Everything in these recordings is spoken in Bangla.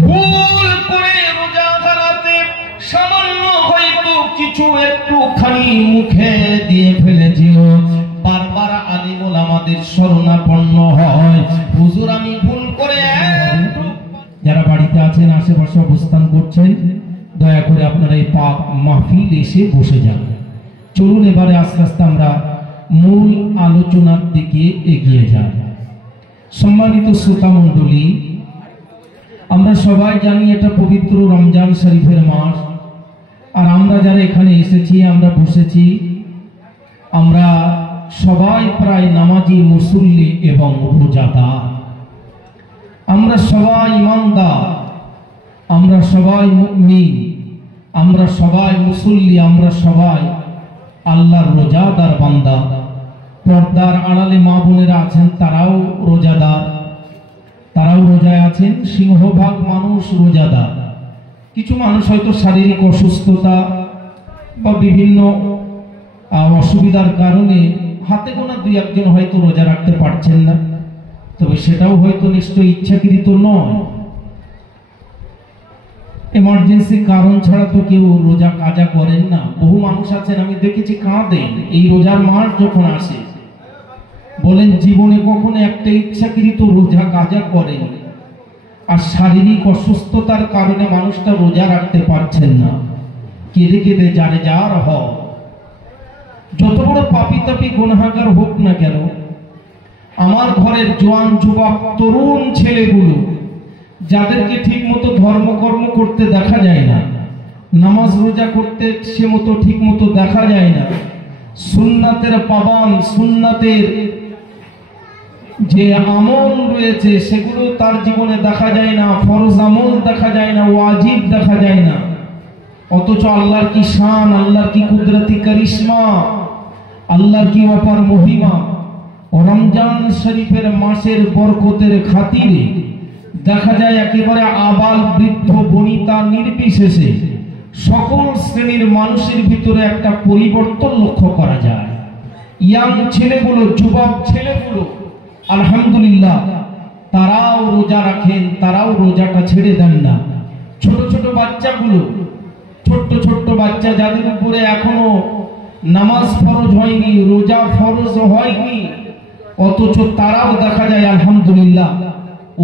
ভুল করে রোজা হারাতে সামান্য হয়তো কিছু একটুখানি মুখে দিয়ে ফেলেছিল, বারবার আলিম ওলামাদের শরণাপন্ন হয়, হুজুর আমি ভুল করে। যারা বাড়িতে আছেন, আশেপাশে অবস্থান করছেন, দয়া করে আপনারা এই পাক মাহফিল এসে বসে যান। চলুন এবারে আস্তে আস্তে আমরা মূল আলোচনার দিকে এগিয়ে যাই। সম্মানিত শ্রোতা মণ্ডলী, আমরা সবাই জানি এটা পবিত্র রমজান শরীফের মাস। আর আমরা যারা এখানে এসেছি, আমরা বসেছি, আমরা সবাই প্রায় নামাজি, মুসল্লি এবং রোজাদার। আমরা সবাই ইমানদার, আমরা সবাই মুমিন, আমরা সবাই মুসল্লি, আমরা সবাই আল্লাহর রোজাদার বান্দা। পর্দার আড়ালে মা বোনেরা আছেন, তারাও রোজাদার, তারাও রোজায় আছেন। সিংহভাগ মানুষ রোজাদার। কিছু মানুষ হয়তো শারীরিক অসুস্থতা বা বিভিন্ন অসুবিধার কারণে হাতে গোনা দুই একজন হয়তো রোজা রাখতে পারছেন না, তবে সেটাও হয়তো নিশ্চয়ই ইচ্ছাকৃত নয়। এমার্জেন্সি কারণ ছাড়া তো কেউ রোজা কাজা করেন না। বহু মানুষ আছেন, আমি দেখেছি, কাঁদেন এই রোজার মাস যখন আসে, বলেন জীবনে কখনো একটা ইচ্ছাকৃত রোজা কাজা করেন, আর শারীরিক অসুস্থতার কারণে মানুষটা রোজা রাখতে পারছেন না। কেঁদে কেঁদে যারে যার হয়, যত বড় পাপী তাপী গুনাহগার হোক না কেন, আমার ঘরের জোয়ান যুবক তরুণ ছেলেগুলো যাদেরকে ঠিক মতো ধর্মকর্ম করতে দেখা যায় না, নামাজ রোজা করতে সে মতো ঠিক মতো দেখা যায় না, সুন্নাতের পাবান, সুন্নাতের যে আমল রয়েছে সেগুলো তার জীবনে দেখা যায় না, ফরজ আমল দেখা যায় না, ওয়াজিব দেখা যায় না, অথচ আল্লাহর কি শান, আল্লাহর কি কুদরতি কারিশমা, আল্লাহর কি অপার মহিমা। রমজান শরীফের মাসের বরকতের খাতিরে দেখা যায় একেবারে আবাল বৃদ্ধ বনিতা নির্বিশেষে সকল শ্রেণীর মানুষের ভিতরে একটা পরিবর্তন লক্ষ্য করা যায়। ইয়াং ছেলেগুলো, যুবক ছেলেগুলো আলহামদুলিল্লাহ তারাও রোজা রাখেন, তারাও রোজাটা ছেড়ে দেন না। ছোট ছোট বাচ্চাগুলো, ছোট্ট বাচ্চা যাদের উপরে এখনো নামাজ ফরজ হয়নি, রোজা ফরজ হয়নি, অথচ তারাও দেখা যায় আলহামদুলিল্লাহ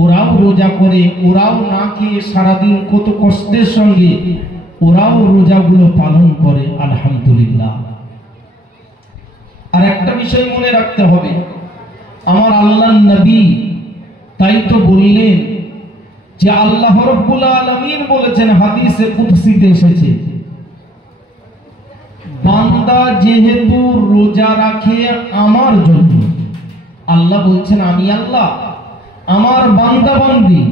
ওরাও রোজা করে, ওরাও না খেয়ে সারাদিন কত কষ্টের সঙ্গে ওরাও রোজাগুলো পালন করে আলহামদুলিল্লাহ। আর একটা বিষয় মনে রাখতে হবে, আমার আল্লাহর নবী তাই তো বললেন যে আল্লাহ রাব্বুল আলামিন বলেছেন, হাদিসে কুদসিতে এসেছে, বান্দা যেহেতু রোজা রাখে আমার জন্য, আল্লাহ বলছেন আমি আল্লাহ, আমার বান্দা বান্দি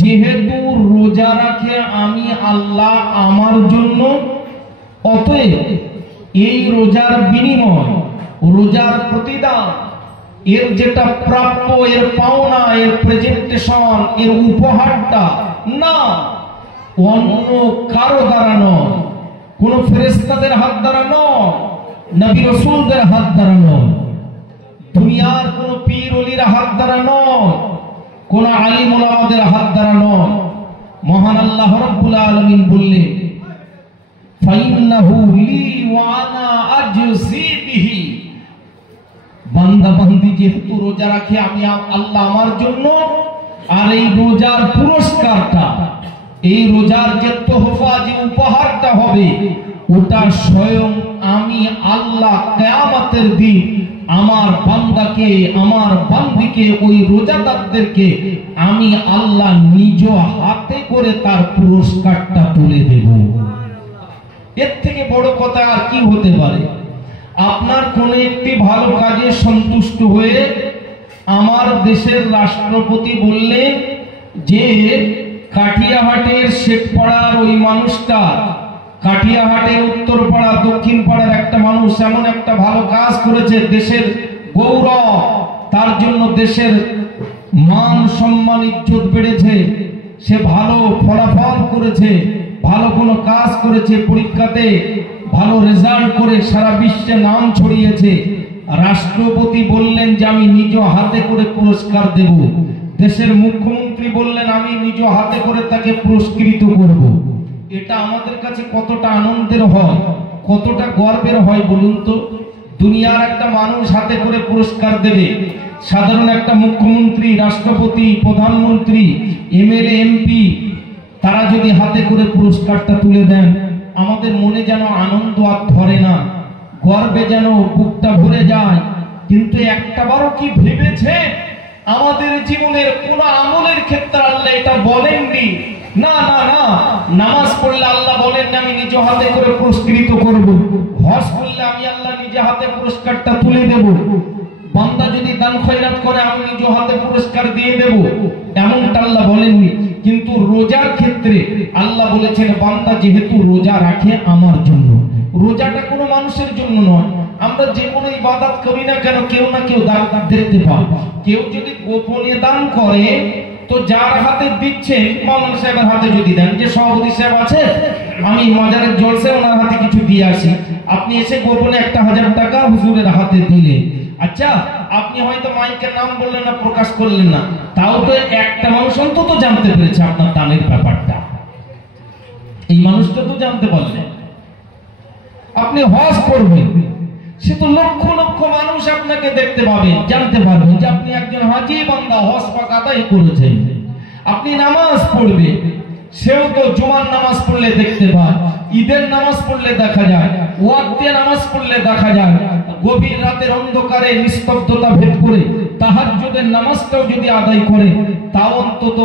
যেহেতু রোজা রাখে আমি আল্লাহ আমার জন্য, অতএব এই রোজার বিনিময়, রোজার প্রতিদান, এর যেটা প্রাপ্য, এর পাওনা, এর প্রেজেন্টেশন, এর উপহারটা না অন্য কারো দ্বারা নয়, কোন ফেরেশতাদের হাত দ্বারা নয়, নবী রাসূলদের হাত দ্বারা নয়, দুনিয়ার কোন পীর ওলির হাত দ্বারা নয়, কোন আলিম ওলামাদের হাত দ্বারা নয়। মহান আল্লাহ রাব্বুল আলামিন বললেন, ফাইন্নাহু লি ওয়া আনা আজজি বিহি, বান্দা বান্দি যেহেতু রোজা রাখে আমি আল্লাহ আমার জন্য, আর এই রোজার পুরস্কারটা, এই রোজার যে তোহফা, যে উপহারটা হবে, ওটা স্বয়ং আমি আল্লাহ কিয়ামতের দিন আমার বান্দাকে, আমার বান্দিকে, ওই রোজাদারদেরকে আমি আল্লাহ নিজ হাতে করে তার পুরস্কারটা তুলে দেব। এর থেকে বড় কথা আর কি হতে পারে? আপনার কোন একটি ভালো কাজে সন্তুষ্ট হয়ে আমার দেশের রাষ্ট্রপতি বললেন যে কাঠিয়াহাটের শেখপাড়ার ওই মানুষটা, কাঠিয়াহাটের উত্তরপাড়া, দক্ষিণ পাড়ার একটা মানুষ এমন একটা ভালো কাজ করেছে, দেশের গৌরব, তার জন্য দেশের মান সম্মান ইজ্জত বেড়েছে, সে ভালো ফলাফল করেছে, ভালো কোনো কাজ করেছে, পরীক্ষাতে ভালো রেজাল্ট করে সারা বিশ্বে নাম ছড়িয়েছে। রাষ্ট্রপতি বললেন যে আমি নিজ হাতে করে পুরস্কার দেব। দেশের মুখ্যমন্ত্রী বললেন আমি নিজ হাতে করে তাকে পুরস্কৃত করব। এটা আমাদের কাছে কতটা আনন্দের হয়, কতটা গর্বের হয় বলুন তো। দুনিয়ার একটা মানুষ হাতে করে পুরস্কার দেবে, সাধারণ একটা মুখ্যমন্ত্রী, রাষ্ট্রপতি, প্রধানমন্ত্রী, এমএলএ, এমপি, তারা যদি হাতে করে পুরস্কারটা তুলে দেন, আমাদের মনে যেন আনন্দ আর ধরে না, গর্বে যেন বুকটা ভরে যায়। কিন্তু একটাবারও কি ভেবেছে আমাদের জীবনের কোন আমলের ক্ষেত্রে আল্লাহ এটা বলেননি? না না না, নামাজ পড়লে আল্লাহ বলেন আমি নিজ হাতে করে পুরস্কৃত করব, হজ করলে আমি আল্লাহ নিজে হাতে পুরস্কারটা তুলে দেব, বান্দা যদি দান খয়রাত করে আমি নিজ হাতে পুরস্কার দিয়ে দেব, এমনটা আল্লাহ বলেননি। কিন্তু রোজার ক্ষেত্রে আল্লাহ বলেছেন বান্দা যেহেতু রোজা রাখে আমার জন্য, রোজাটা কোনো মানুষের জন্য নয়। আমরা যে কোনো ইবাদত করি না কেন কেউ না কেউ দান দেখতে পায়। কেউ যদি গোপনে দান করে তো যার হাতে দিচ্ছেন, মাওলানা সাহেবের হাতে যদি দেন, যে সভাপতি সাহেব আছে আমি মাজারের জলসে ওনার হাতে কিছু দিয়ে আসি, আপনি এসে গোপনে 1000 টাকা হুজুরের হাতে দিলেন, আচ্ছা আপনি হয়তো মাইকের নাম বললেন না, প্রকাশ করলেন না, তাও তো একটা মানুষ অন্তত জানতে পেরেছে আপনার দানের ব্যাপারটা, এই মানুষটা তো জানতে পারলেন। আপনি হজ করবেন, সে তো লক্ষ লক্ষ মানুষ আপনাকে দেখতে পাবেন, জানতে পারবেন যে আপনি একজন হাজী বান্দা, হজ পাক আদায় করেছেন। আপনি নামাজ পড়বেন, সেও তো জুমার নামাজ পড়লে দেখতে পায়, ঈদের নামাজ পড়লে দেখা যায়, ওয়াক্তে নামাজ পড়লে দেখা যায়, গভীর রাতের অন্ধকারে নিস্তব্ধতা ভেদ করে তাহাজ্জুদের নামাজটাও যদি আদায় করে, তাও অন্তত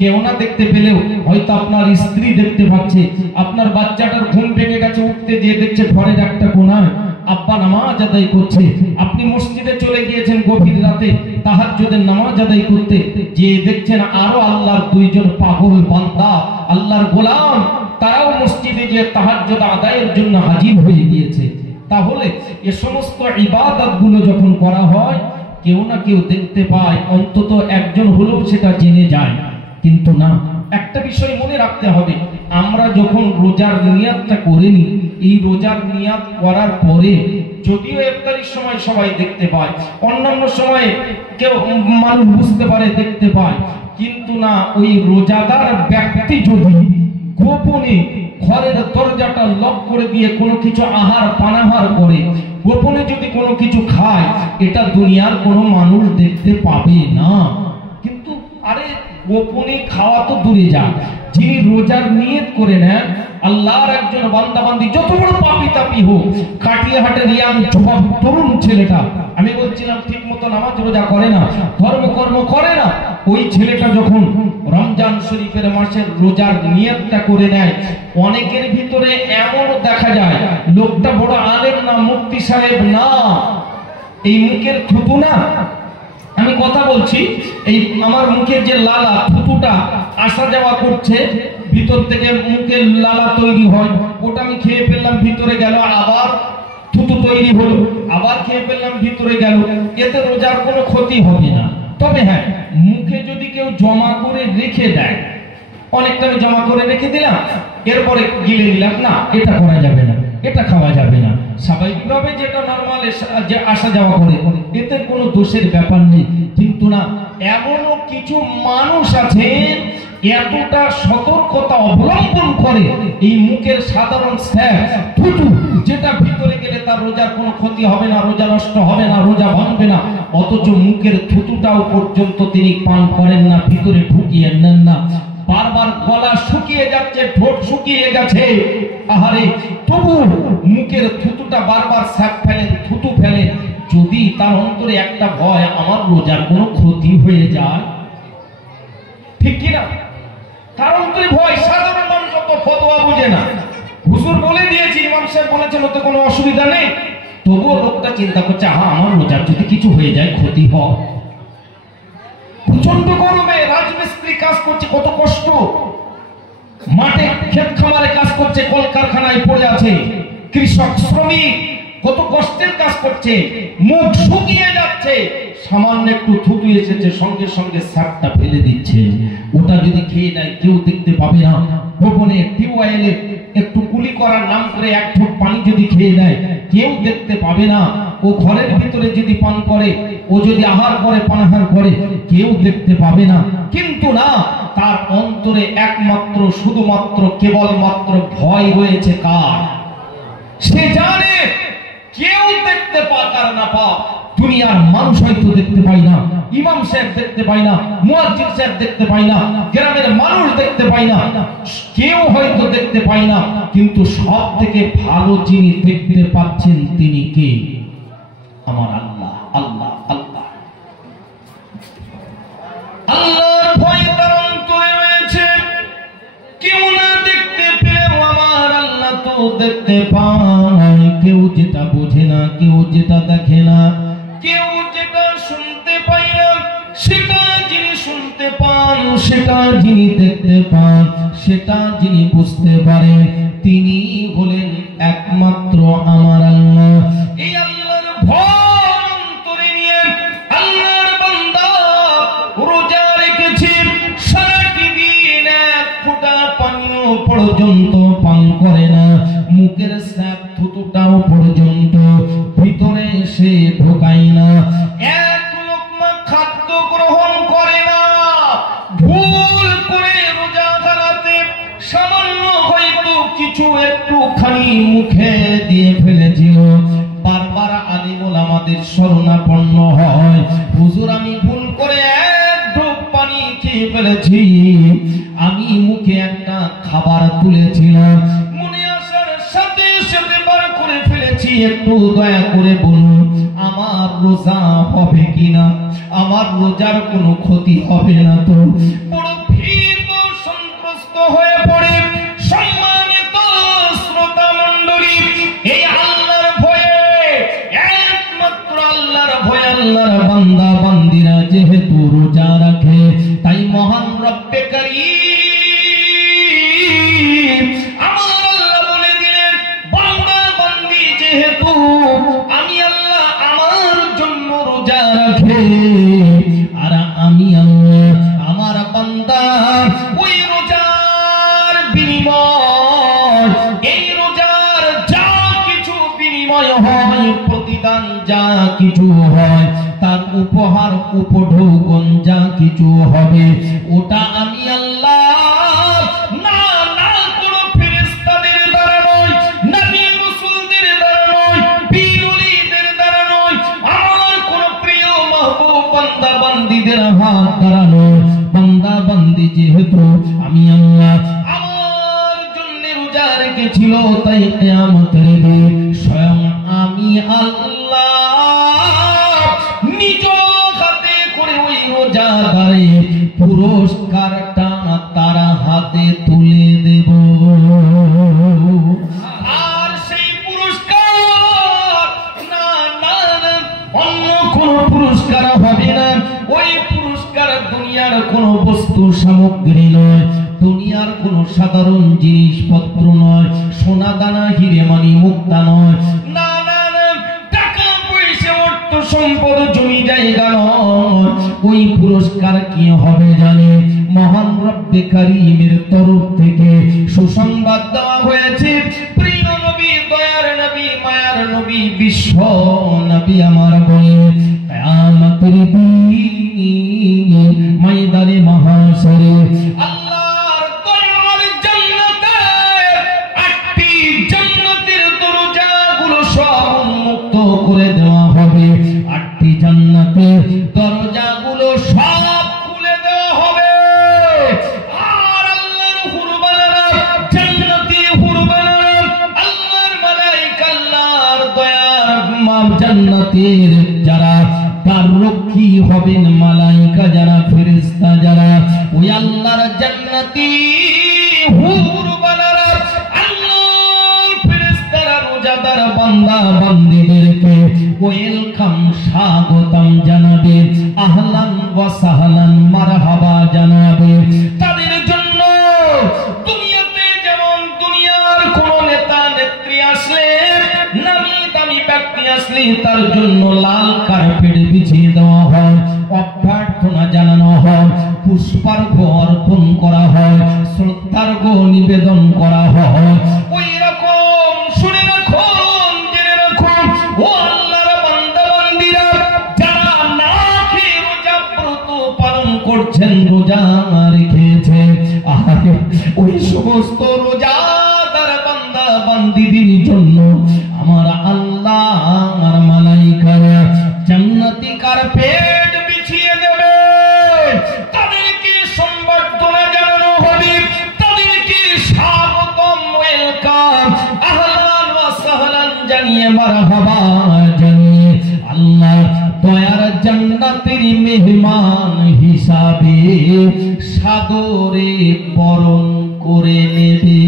কেউ না দেখতে পেলেও হয়তো আপনার স্ত্রী দেখতে পাচ্ছে, আপনার বাচ্চাটার ঘুম ভেঙে গেছে, উঠতে গিয়ে দেখছে ঘরের একটা কোণায় আব্বা নামাজ আদায় করছে। আপনি মসজিদে চলে গিয়েছেন গভীর রাতে তাহাজ্জুদের নামাজ আদায় করতে, যে দেখছেন আরো আল্লাহর দুইজন পাগল বান্দা, আল্লাহর গোলাম, তারাও মসজিদে গিয়ে তাহাজ্জুদ আদায়ের জন্য হাজির হয়ে গিয়েছে। তাহলে এ সমস্ত ইবাদত গুলো যখন করা হয় কেউ না কেউ দেখতে পায়, অন্তত একজন হলেও সেটা জেনে যায়। কিন্তু না, একটা বিষয় মনে রাখতে হবে, আমরা যখন রোজার নিয়াতটা করে নিই, এই রোজার নিয়াত করার পরে যদিও ইফতারির সময় সবাই দেখতে পায়, অন্যান্য সময়ে কেউ মানুষ বুঝতে পারে, দেখতে পায়, কিন্তু না, ওই রোজাদার ব্যক্তি যদি গোপনে ঘরের দরজাটা লক করে দিয়ে কোনো কিছু আহার পানাহার করে, গোপনে যদি কোনো কিছু খায়, এটা দুনিয়ার কোনো মানুষ দেখতে পাবে না। কিন্তু আরে গোপনে খাওয়া তো দূরে যাক, যিনি রোজার নিয়ত করে নেন, আল্লাহর একজন বান্দা বান্দি, যত বড় পাপী তাপী হোক, কাটিয়াহাটের ইয়াং যুবক তরুণ ছেলেটা, আমি বলছিলাম ঠিক মতো নামাজ রোজা করে না, ধর্মকর্ম করে না, ওই ছেলেটা যখন রমজান শরীফের মাসের রোজার নিয়তটা করে নেয়, অনেকের ভিতরে এমন দেখা যায় লোকটা বড় আলেম না, মুফতি সাহেব না, এই মুখের থুতু না, আমি কথা বলছি, এই আমার মুখের যে লালা থুতুটা আসা যাওয়া করছে, ভিতর থেকে মুখের লালা তৈরি হয়, ওটা আমি খেয়ে ফেললাম, ভিতরে গেল, আবার থুতু তৈরি হলো, আবার খেয়ে ফেললাম, ভিতরে গেল, এতে রোজার কোনো ক্ষতি হবে না। তবে হ্যাঁ, মুখে যদি কেউ জমা করে রেখে দেয়, অনেকটা আমি জমা করে রেখে দিলাম, এরপরে গিলে দিলাম, না, এটা করা যাবে না, এটা খাওয়া যাবে না। স্বাভাবিকভাবে যেটা নরমাল যে আসা যাওয়া করে, এতে কোনো দোষের ব্যাপার নেই। কিন্তু না, এমনও কিছু মানুষ আছে এতটা সতর্কতা অবলম্বন করে, এই মুখের সাধারণ থুতু যেটা ভিতরে গেলে তার রোজার কোনো ক্ষতি হবে না, রোজা নষ্ট হবে না, রোজা ভাঙবে না, অথচ মুখের থুতুটাও পর্যন্ত তিনি পান করেন না, ভিতরে ঢুকিয়ে নেন না, বারবার গলা শুকিয়ে যাচ্ছে, ঠোঁট শুকিয়ে গেছে, আহারে, তবু মুখের থুতুটা বারবার শ্বাস ফেলেন, থুতু ফেলেন, যদি তার অন্তরে একটা ভয় আমার রোজার কোনো ক্ষতি হয়ে যায়, ঠিক কিনা? তার অন্তরে ভয়। সাধারণ মানুষ অত ফতোয়া বুঝে না, হুজুর বলে দিয়েছে, ইমাম সাহেব বলেছেন, ওতে কোনো অসুবিধা নেই, তবুও লোকটা চিন্তা করছে, আমার রোজার যদি কিছু হয়ে যায় ক্ষতি হয়। প্রচন্ড গরমে রাজমিস্ত্রি কাজ করছে, কত কষ্ট, মাঠে ক্ষেত খামারে কাজ করছে, কলকারখানায় পড়ে আছে, কৃষক শ্রমিক কত কষ্টের কাজ করছে, মুখ শুকিয়ে যাচ্ছে, সামান্য একটু থুতু এসেছে, সঙ্গে সঙ্গে সারটা ফেলে দিচ্ছে, ওটা যদি খেয়ে নেয় কেউ দেখতে পাবে না, গোপনে টিউবওয়েলে একটু কুলি করার নাম করে এক ঢোক পানি যদি খেয়ে নেয় কেউ দেখতে পাবে না, ও ঘরের ভিতরে যদি পান করে, ও যদি আহার করে পানাহার করে, কেউ দেখতে পাবে না। কিন্তু না, তার অন্তরে একমাত্র শুধুমাত্র কেবলমাত্র ভয় রয়েছে কার? সে জানে কেউ দেখতে পাক আর না পাক, দুনিয়ার মানুষ হয়তো দেখতে পায় না, ইমাম সাহেব দেখতে পায় না, মুয়াজ্জিন সাহেব দেখতে পায় না, গ্রামের মানুষ দেখতে পায় না, কেউ হয়তো দেখতে পায় না, কিন্তু সব থেকে ভালো যিনি দেখতে পাচ্ছেন তিনি কে? আমার আল্লাহ। আল্লাহ আল্লাহ আল্লাহর ভয় তার অন্তরে রয়েছে। কেউ না দেখতে পেলেও আমার আল্লাহ তো দেখতে পায়। কেউ যেটা বোঝে না, কেউ যেটা দেখে না, কেউ যেটা শুনতে পায় না, সেটা যিনি শুনতে পান, সেটা যিনি দেখতে পান, সেটা যিনি বুঝতে পারেন, তিনি হলেন একমাত্র আমার আল্লাহ। এই আল্লাহর ভয় অন্তরে নিয়ে আল্লাহর বান্দা রোজা রেখেছে, সারাটি দিন এক ফোঁটা পানিও পর্যন্ত পান করে না, মুখের স্যাপ থুতুটাও পর্যন্ত ভিতরে সে ঢোকায় না, এক লোকমা খাদ্য গ্রহণ করে না। ভুল করে রোজা খানাতে সামান্য হয়তো কিছু একটুখানি মুখে দিয়ে ফেলেছিল, বারবার আলিমুল আমাদের শরণাপন্ন হয়, হুজুর আমি ভুল করে এক ঢোক পানি খেয়ে ফেলেছি, আমি মুখে একটা খাবার তুলেছিলাম, মনে আসার সাথে সাথে বার করে ফেলেছি, একটু দয়া করে বলুন আমার রোজা হবে কিনা, আমার রোজার কোনো ক্ষতি হবে না তো? বড় ভীত সন্ত্রস্ত হয়ে পড়ে সম্মানিত শ্রোতা মণ্ডলী, এই আল্লাহর ভয়ে, একমাত্র আল্লাহর ভয়ে আল্লাহর বান্দা বান্দিরা যেহেতু রোজা রাখে, তাই মহান রব্বে কারীম আমার আল্লাহ বলে দিলেন, বান্দা বান্দি যেহেতু আমি আল্লাহ আমার জন্য রোজা রাখে, আর আমি আল্লাহ আমার বান্দা ওই রোজার বিনিময়, এই রোজার যা কিছু বিনিময় হয়, প্রতিদান যা কিছু হয়, তার উপহার উপঢৌকন যা কিছু হবে, ওটা আমি আল্লাহ না না কোন ফেরেশতাদের দ্বারা নয়, নবী রাসূলদের দ্বারা নয়, পীর ওলীদের দ্বারা নয়, আমার কোন প্রিয় মাহবুব বান্দা বান্দীদের হাত দ্বারা নয়, বান্দা বান্দী যেহেতু আমি আল্লাহ আমার জন্য রোজা রেখেছিল, তাই কিয়ামতের দিন স্বয়ং আমি আল্লাহ নিজ হাতে করে ওই রোজাদারে পুরস্কারটা তার হাতে তুলে দেব, আর সেই পুরস্কার না না অন্য কোন পুরস্কার হবে না, ওই পুরস্কার দুনিয়ার কোন বস্তু সামগ্রী নয়, দুনিয়ার কোন সাধারণ জিনিসপত্র নয়, সোনা দানা হিরে মানি মুক্তা নয়, না না না টাকা পয়সা অর্থ সম্পদ জমি জায়গা নয়, ওই পুরস্কার কি হবে জানে? মহান রব্বে কারীমের তরফ থেকে সুসংবাদ দেওয়া হয়েছে, প্রিয় নবী, দয়ার নবী, মায়ার নবী, বিশ্ব নবী আমার বলেন, কিয়ামতের দিন ময়দানে মাহশরে আল্লাহর দয়ার জান্নাতে আটটি জান্নাতের দরজাগুলো সব উন্মুক্ত করে দেওয়া হবে, আটটি জান্নাতের দরজাগুলো সব খুলে দেওয়া হবে, আর আল্লাহর হুরবানারা, জান্নাতি হুরবানারা, আল্লাহর মালায়েকা, আল্লাহর দয়ার জান্নাতের যারা তার রক্ষী হবেন, মালায়েকা যারা, ফেরেশতা যারা, ওই আল্লাহর জান্নাতি হুরবানারা, আল্লাহর ফেরেশতারা রোজাদার বান্দা বান্দীদেরকে ওয়েলকাম, স্বাগতম জানাবে, আহলান ওয়া সাহলান, মারহাবা জানাবে। তাদের জন্য দুনিয়াতে যেমন দুনিয়ার কোন নেতা নেত্রী আসলে, নামি দামি ব্যক্তি আসলে তার জন্য লাল কার্পেট বিছিয়ে দেওয়া হয়, অভ্যর্থনা জানানো হয়, পুষ্পার্ঘ অর্পণ করা হয়, শ্রদ্ধার্ঘ নিবেদন করা হয়, ওই রকম শুনে রাখুন, জেনে রাখুন, ও আল্লাহর করেছেন, রোজা রেখেছে, আর ওই সমস্ত রোজাদার বান্দা বান্দীদের জন্য আমার আল্লাহ আর মালাইকারা জান্নাতি কার্পেট বিছিয়ে দেবে, তাদেরকে সংবর্ধনা জানানো হবে, তাদেরকে স্বাগতম ওয়েলকাম আহলান ওয়া সাহলান জানিয়ে মারহাবা জানিয়ে আল্লাহ দয়ার জান্নাতের মেহমান হিসাবে সাদরে বরণ করে নেবে।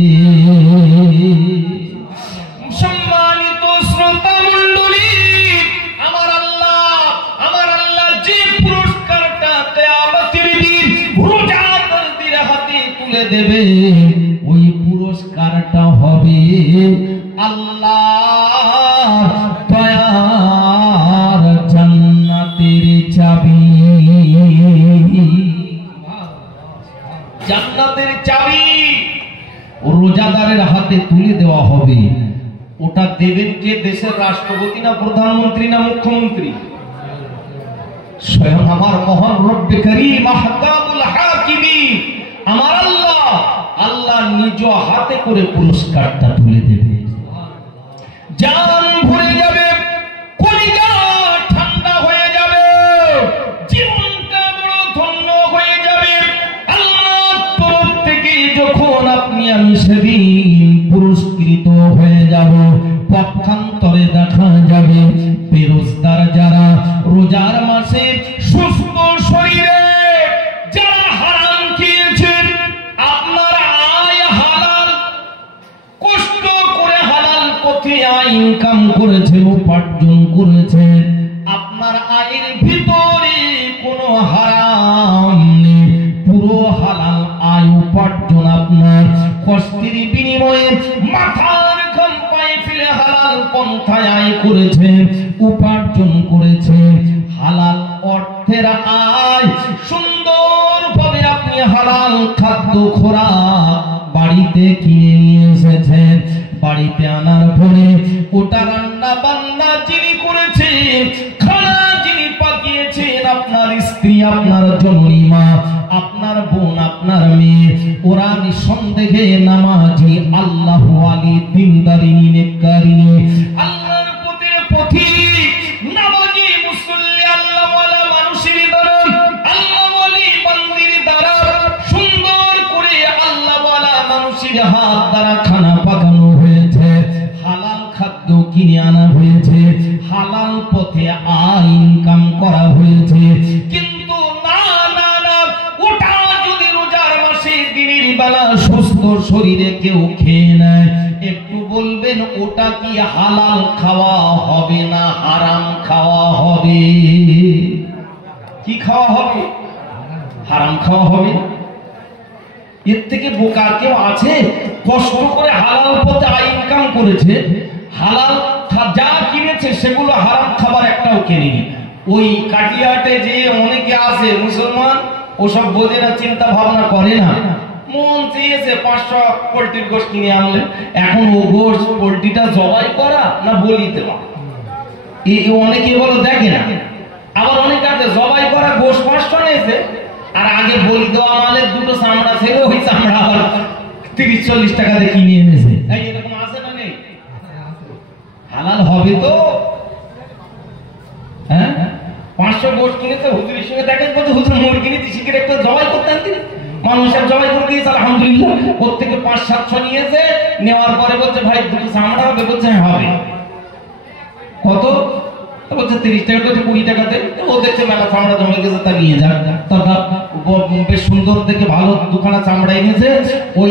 সম্মানিত শ্রোতা মণ্ডলী, আমার আল্লাহ যে পুরস্কারটা কিয়ামতের দিন রোজাদারদের হাতে তুলে দেবে, ওই পুরস্কারটা হবে আল্লাহ দয়ার জান্নাতের চাবি। জান্নাতের চাবি রোজাদারের হাতে তুলে দেওয়া হবে। ওটা দেবেন কে? দেশের রাষ্ট্রপতি না প্রধানমন্ত্রী না মুখ্যমন্ত্রী? স্বয়ং আমার মহান রব্বে করিম আহকামুল হাকিমিন আমার আল্লাহ নিজ হাতে করে পুরস্কারটা তুলে দেবে। জান ভরে যাবে, কলিজা ঠান্ডা হয়ে যাবে, জীবনটা বড় ধন্য হয়ে যাবে। আল্লাহর তরফ থেকে যখন আপনি আমি সেদিন পুরস্কৃত হয়ে যাব, পক্ষান্তরে দেখা যাবে বেরোজগার যারা রোজার মাসে সুস্থ শরীরে যারা হারাম খেয়েছেন, আপনার আয় হালাল, কষ্ট করে হালাল পথে আয় ইনকাম করেছেন, উপার্জন করেছেন, আপনার আয়ের ভিতরে কোনো হারাম নেই, পুরো হালাল আয় উপার্জন আপনার কষ্টের বিনিময়ে মাথার ঘাম পায়ে ফেলে হালাল পন্থায় আয় করেছেন, উপার্জন করেছেন। হালাল অর্থের আয় সুন্দরভাবে আপনি হালাল খাদ্য খোরাক বাড়িতে কিনে নিয়ে এসেছেন, বাড়িতে আনার পরে ওটা রান্না বান্না যিনি করেছেন, খানা যিনি পাকিয়েছেন, আপনার স্ত্রী, আপনার জননী মা, আপনার বোন, আপনার মেয়ে, ওরা নিঃসন্দেহে নামাজি, আল্লাহু আলী, দিনদারিনী, নেককারিনী, আল্লাহর পথের পথিক, নামাজি, মুসল্লি, আল্লাহওয়ালা মানুষের দ্বারা, আল্লাহওয়ালি বান্দির দ্বারা সুন্দর করে আল্লাহওয়ালা মানুষের হাত দ্বারা খানা পাকানো হয়েছে, হালাল খাদ্য কিনে আনা হয়েছে, হালাল পথে আয় ইনকাম করা হয়েছে। কিন্তু না, ওটা যদি রোজার মাসে দিনের বেলা সুস্থ শরীরে কেউ খেয়ে নেয়, একটু বলবেন ওটা কি হালাল খাওয়া হবে না হারাম খাওয়া হবে? কি খাওয়া হবে? হারাম খাওয়া হবে। এর থেকে বোকা কেউ আছে? কষ্ট করে হালাল পথে আয় ইনকাম করেছে, হালাল যা কিনেছে সেগুলো হারাম খাবার একটাও কেনেনি। ওই কাটিয়াটে যে অনেকে আছে মুসলমান, ওসব বোঝে না, চিন্তা ভাবনা করে না, মন চেয়েছে 500 পোল্ট্রির গোশ কিনে আনলে, এখন ও গোশ পোল্ট্রিটা জবাই করা না বলি দেওয়া, অনেকে বলো দেখে না। আবার অনেকে আছে জবাই করা গোশ 500 নিয়েছে, আর আগে বলি দেওয়া মালের দুটো চামড়া ছিল, ওই চামড়া আবার 30-40 টাকা দিয়ে কিনে এনেছে। এরকম আছে না নেই? হালাল হবে তো? হ্যাঁ, 500 গোশ কিনেছে, হুজুরের সঙ্গে দেখেন বলছে হুজুর মুরগি নিতে শিখে একটা জবাই করতে আনতে, মানুষের জবাই করে দিয়েছে আলহামদুলিল্লাহ। ওর থেকে 500-700 নিয়েছে, নেওয়ার পরে বলছে ভাই দুটো চামড়া হবে, বলছে হ্যাঁ হবে। কত? বলছে 30 টাকা, বলছে 20 টাকাতে। ও দেখছে মেলা চামড়া জমে গেছে, তা নিয়ে যাক। তারপর বেশ সুন্দর দেখে ভালো দুখানা চামড়া এনেছে। ওই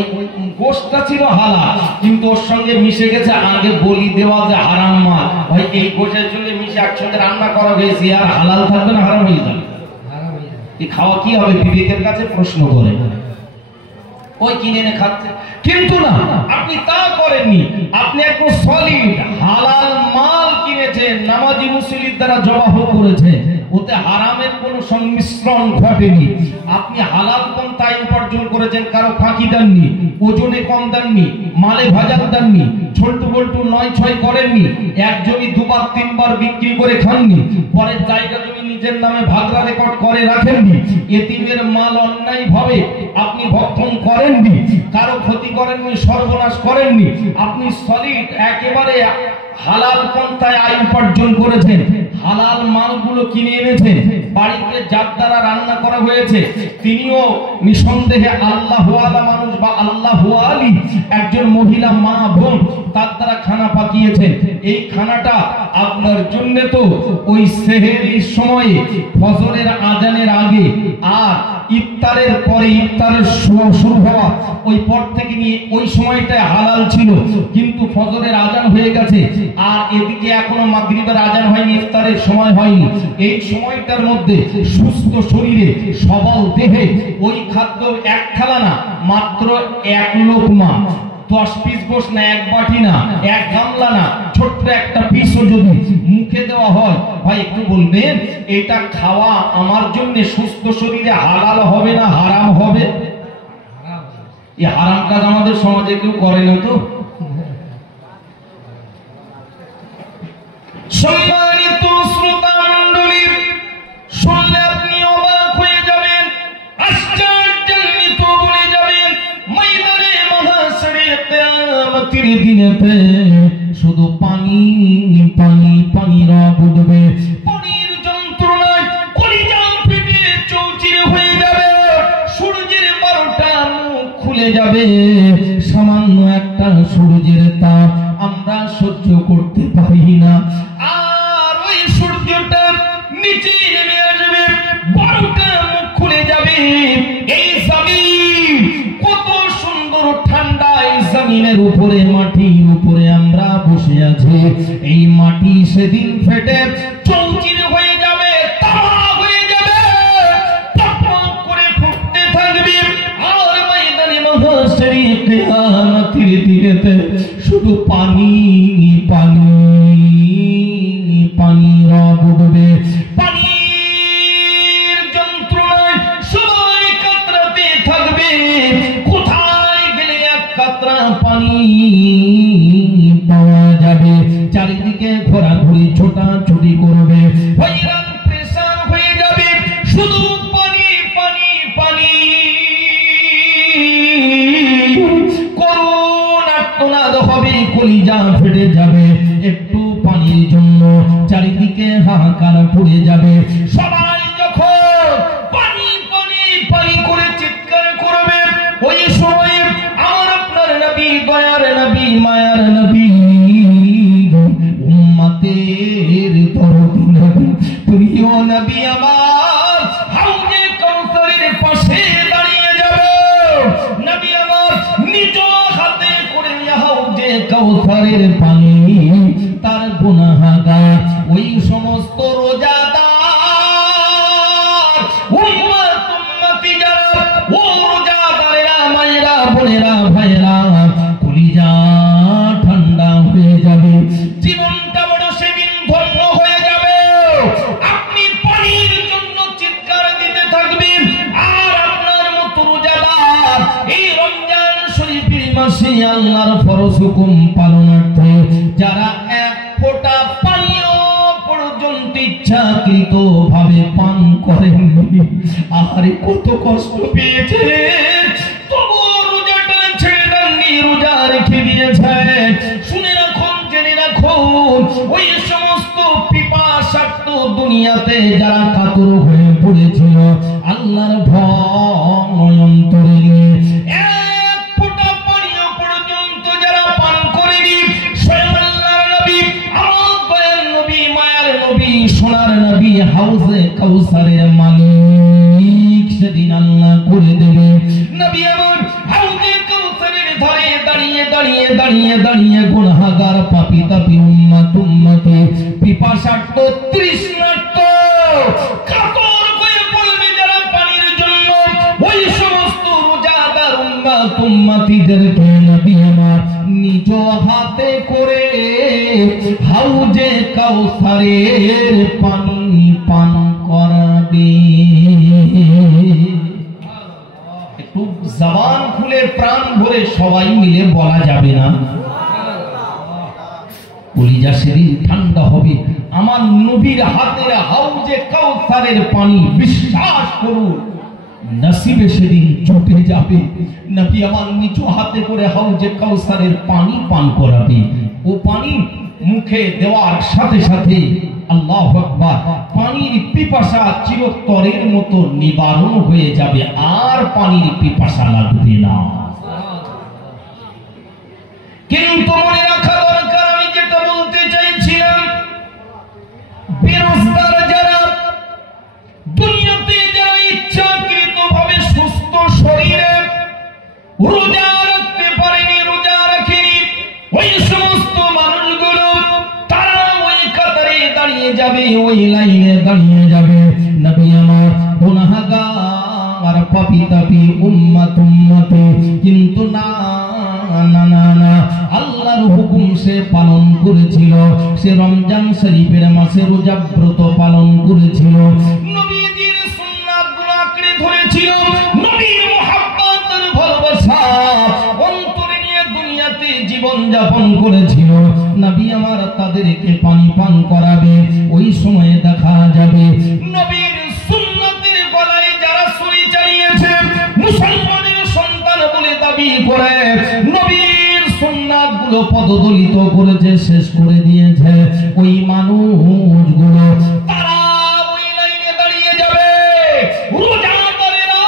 গোশটা ছিল হালাল, কিন্তু ওর সঙ্গে মিশে গেছে আগে বলি দেওয়া যে হারাম মাল। ভাই এই গোশের সঙ্গে মিশে একসঙ্গে রান্না করা হয়েছে, আর হালাল থাকবে না হারাম হয়ে যাবে? এই খাওয়া কি হবে? বিবেকের কাছে প্রশ্ন করে ওই কিনে এনে খাচ্ছে। কিন্তু না, আপনি তা করেননি, আপনি একদম সলিড হালাল মাল কিনেছেন, নামাজি মুসল্লির দ্বারা জবাহ করেছেন, ওতে হারামের কোনো সংমিশ্রণ ঘটেনি। আপনি হালাল পন্থায় উপার্জন করেছেন, কারো ফাঁকি দেননি, ওজনে কম দেননি, মালে ভাজাল দেননি, ছোট্টু বল্টু 9-6 করেননি, এক জমি 2-3 বার বিক্রি করে খাননি, পরের জায়গা জমি নিজের নামে ভাগরা রেকর্ড করে রাখেননি, এতিমের মাল অন্যায় ভাবে আপনি ভক্ষণ করেননি, কারো ক্ষতি করেননি, সর্বনাশ করেননি, আপনি সলিড একেবারে হালাল পন্থায় আয় উপার্জন করেছেন, হালাল মালগুলো কিনে এনেছেন, বাড়িতে যার দ্বারা রান্না করা হয়েছে তিনিও নিঃসন্দেহে আল্লাহু আলা মানুষ বা আল্লাহু আলী একজন মহিলা মা বোন, তার দ্বারা খানা পাকিয়েছেন। এই খানাটা আপনার জন্য তো ওই সেহরির সময়ে ফজরের আজানের আগে আর ইফতারের পরে, ইফতারের শুরু হওয়া ওই পর থেকে নিয়ে ওই সময়টায় হালাল ছিল, কিন্তু ফজরের আজান হয়ে গেছে আর এদিকে এখনো মাগরিবের আজান হয়নি, ইফতারের সময় হয়নি। এই সময়টার মধ্যে সুস্থ শরীরে সবল দেহে ওই খাদ্য এক থালা না, মাত্র এক লোকমা, 10 পিস বস না, এক বাটি না, এক গামলা না, ছোট্ট একটা পিসও যদি মুখে দেওয়া হয়, ভাই একটু বলবেন এটা খাওয়া আমার জন্য সুস্থ শরীরে হালাল হবে না হারাম হবে? এই হারাম কাজ আমাদের সমাজে কেউ করে না তো। সম্মানিত শ্রোতা মণ্ডলী, শুনলে আপনি অবাক হয়ে যাবেন, আশ্চর্যান্বিত হয়ে যাবেন। ময়দানে মাহশরে কিয়ামতের দিনেতে শুধু পানি পানি পানি রব উঠবে, পানির যন্ত্রণায় কলিজা ফেটে চৌচির হয়ে যাবে, সূর্যের 12টা মুখ খুলে যাবে। সামান্য একটা সূর্যের তাপ আমরা সহ্য করতে পারি না, আর ওই সূর্যটা নিচে নেমে আসবে, 12টা মুখ খুলে যাবে। এই জমিন কত সুন্দর ঠান্ডা, এই জমিনের উপরে মাটির উপরে আমরা বসে আছি, এই মাটি সেদিন ফেটে চৌচির হয়ে যাবে, তামা হয়ে যাবে, টকটক করে ফুটতে থাকবে। আর ময়দানে মাহশরে কিয়ামতের দিনেতে শুধু পানি পানি পানি রব উঠবে, পানির যন্ত্রণায় সবাই কাতরাতে থাকবে। কোথায় গেলে এক কাতরা পানি পাওয়া যাবে? চারিদিকে ঘোরাঘুরি ছোটাছুটি করবে, হয়রান পেরেশান হয়ে যাবে, শুধু পানি পানি পানি। করুণ আর্তনাদ হবে, কলিজা ফেটে যাবে একটু পানির জন্য, চারিদিকে হাহাকার পড়ে যাবে। সবাই যখন পানি পানি পানি করে চিৎকার করবে, ওই সময়ে আমার আপনার নবী, দয়ার নবী, মায়ার নবী, উম্মতের দরদি নবী, প্রিয় নবী আমার হাউজে কাউসারের পাশে দাঁড়িয়ে যাবে। নবী আমার নিজ হাতে করে হাউজে কাউসারের পানি তার গুনাহগার ওই সমস্ত রোজাদার উম্মত উম্মতি যারা, ও রোজাদারেরা, মায়েরা, বোনেরা, ভাইরা, কলিজা ঠান্ডা হয়ে যাবে, জীবনটা বড় সেদিন ধন্য হয়ে যাবে। আপনি পানির জন্য চিৎকার দিতে থাকবেন, আর আপনার মতো রোজাদার এই রমজান শরীফের মাসে আল্লাহর ফরজ হুকুম পালনার্থে যারা এক ফোঁটা পানিও পর্যন্ত ইচ্ছাকৃত ভাবে পান করেননি, আরে কত কষ্ট পেয়েছে, তবু রোজাটা ছেড়ে দেননি, রোজা রেখে দিয়েছে। শুনে রাখুন, জেনে রাখুন, ওই সমস্ত পিপাসার্ত দুনিয়াতে যারা কাতর হয়ে পড়েছিল, আল্লাহর ভয় অন্তরে নিয়ে এক ফোঁটা পানিও পর্যন্ত যারা পান করেনি, স্বয়ং আল্লাহর নবী, আমার দয়ার নবী, মায়ার নবী, সোনার নবী, হাউজে কাউসারের মালিক সেদিন আল্লাহ করে দেবে। নবী আমার হাউজে কাউসারের ধারে দাঁড়িয়ে দাঁড়িয়ে দাঁড়িয়ে দাঁড়িয়ে গুনাহগার পাপী তাপী উম্মত উম্মতি পিপাসার্ত তৃষ্ণার্ত কাতর হয়ে পড়বে যারা পানির জন্য, ওই সমস্ত রোজাদার উম্মত উম্মতিদেরকে নবী আমার নিজ হাতে করে হাউজে কাউসারের পানি পান করাবে। একটু জবান খুলে প্রাণ ভরে সবাই মিলে বলা যাবে না? কলিজা সেদিন ঠান্ডা হবে। আমার নবীর হাতের হাউজে কাউসারের পানি, বিশ্বাস করুন নসিবে সেদিন জুটে যাবে। নবী আমার নিচু হাতে করে হাউজে কাউসারের পানি পান করাবে। ও পানি মুখে দেওয়ার সাথে সাথে আল্লাহু আকবার, পানির পিপাসা চিরতরের মতো নিবারণ হয়ে যাবে, আর পানির পিপাসা লাগবে না। কিন্তু মনে রাখা দরকার, আমি যেটা বলতে চাইছিলাম, বেরোজগার যারা, দুনিয়াতে যারা ইচ্ছাকৃত ভাবে সুস্থ শরীরে রোজা রাখতে পারেনি, রোজা রাখেনি, ওই সমস্ত মানুষগুলো তারা ওই কাতারে দাঁড়িয়ে যাবে, ওই লাইনে দাঁড়িয়ে যাবে। নবী আমার গুনাহগার পাপী তাপী উম্মত উম্মতে, কিন্তু না না না না, আল্লাহর হুকুম সে পালন করেছিল। সে রমজান শরীফের মাসে রোজা ব্রত পালন করেছিল, নবীজির সুন্নাতগুলো আঁকড়ে ধরেছিল, নবীর মুহাব্বতের ভালোবাসা অন্তরে নিয়ে দুনিয়াতে জীবন যাপন করেছিল। নবী আমার তাদেরকে পানি পান করাবে। ওই সময়ে দেখা যাবে নবীর সুন্নাতের গলায় যারা ছুরি চালিয়েছে, মুসলমানের সন্তান বলে দাবি করে নবীর সুন্নাতগুলো পদদলিত করেছে, শেষ করে দিয়েছে, ওই মানুষগুলো তারা ওই লাইনে দাঁড়িয়ে যাবে। রোজাদারেরা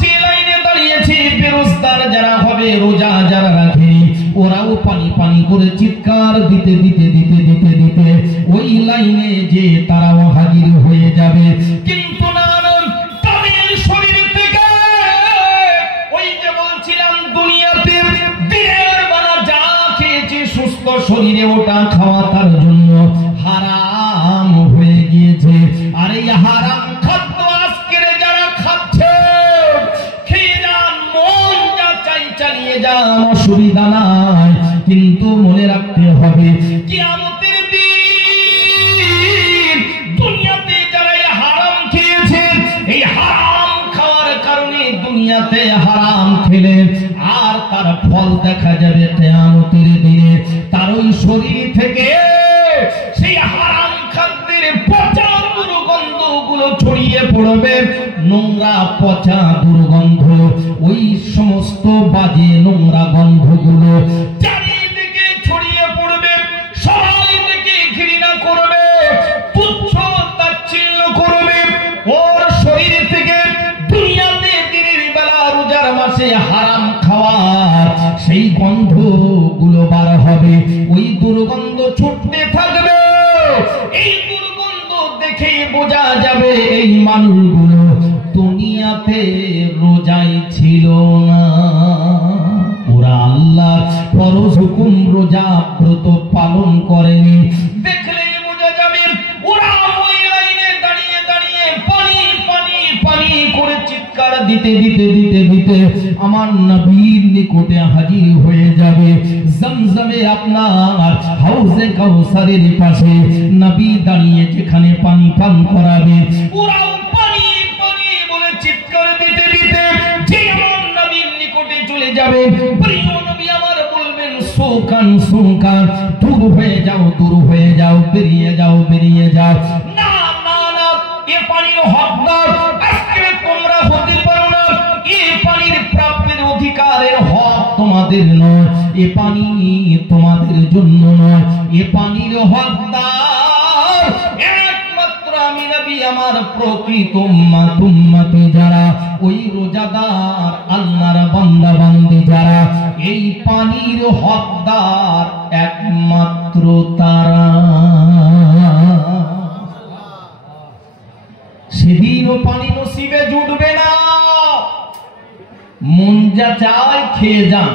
যে লাইনে দাঁড়িয়েছে, বেরোজগার যারা হবে, রোজা যারা রাখে, ওরাও পানি পানি করে চিৎকার দিতে দিতে দিতে দিতে দিতে ওই লাইনে যে তারাও হাজির হয়ে যাবে। কিন্তু না, তাদের শরীর থেকে ওই যে বলছিলাম দুনিয়াতে দিনের বেলা যা খেয়েছে সুস্থ শরীরে, ওটা খাওয়া তার জন্য হারাম হয়ে গিয়েছে। আর এই হারাম খাদ্য আজকের যারা খাচ্ছে, খেয়ে যান, মন যা চাই চালিয়ে যান, অসুবিধা নাই, কিন্তু মনে রাখতে হবে কিয়ামতের দিন দুনিয়াতে যারা এই হারাম খেয়েছে, এই হারাম খাওয়ার কারণে দুনিয়াতে হারাম খেলে, আর তার ফল দেখা যাবে কিয়ামতের দিনে। তার ওই শরীর থেকে সেই হারাম খাদ্যের পচা দুর্গন্ধগুলো ছড়িয়ে পড়বে, নোংরা পচা দুর্গন্ধ, ওই সমস্ত বাজে নোংরা গন্ধগুলো চারিদিকে ছড়িয়ে পড়বে, সবাই থেকে ঘৃণা করবে, তুচ্ছ তাচ্ছিল্য করবে। ওর শরীর থেকে দুনিয়াতে দিনের বেলা রোজার মাসে হারাম খাওয়ার সেই গন্ধগুলো বার হবে, ওই দুর্গন্ধ ছুটতে থাকবে। এই দুর্গন্ধ দেখে বোঝা যাবে এই মানুষগুলো দুনিয়াতে রোজাই ছিল না, ওরা আল্লাহর ফরজ হুকুম রোজা ব্রত পালন করেনি। দেখলে বোঝা যাবে ওরা ওই লাইনে দাঁড়িয়ে দাঁড়িয়ে পানি পানি পানি করে চিৎকার দিতে দিতে দিতে দিতে আমার নবীর নিকটে হাজির হয়ে যাবে। জমজমে আপনার হাউজে কাউসারের পাশে নবী দাঁড়িয়ে যেখানে পানি পান করাবে, ওরা পানি পানি বলে চিৎকার দিতে দিতে যে আমার নবীর নিকটে চলে যাবে। প্রিয় নবী আমার বলবেন, সুকান সুকান, দূর হয়ে যাও, দূর হয়ে যাও, বেরিয়ে যাও, বেরিয়ে যাও। না না না, এ পানির হকদার আজকে তোমরা হতে পারো না, এ পানির প্রাপ্যের অধিকারের হক তোমাদের নয়, এ পানি তোমাদের জন্য নয়, এ পানির হকদার একমাত্র আমি নবী। আমার প্রকৃত উম্মতি যারা, ওই রোজাদার আল্লাহর বান্দা বান্দি যারা, এই পানির হকদার একমাত্র তারা। সেদিনও পানি নসিবে জুটবে না, মন যা চায় খেয়ে যান,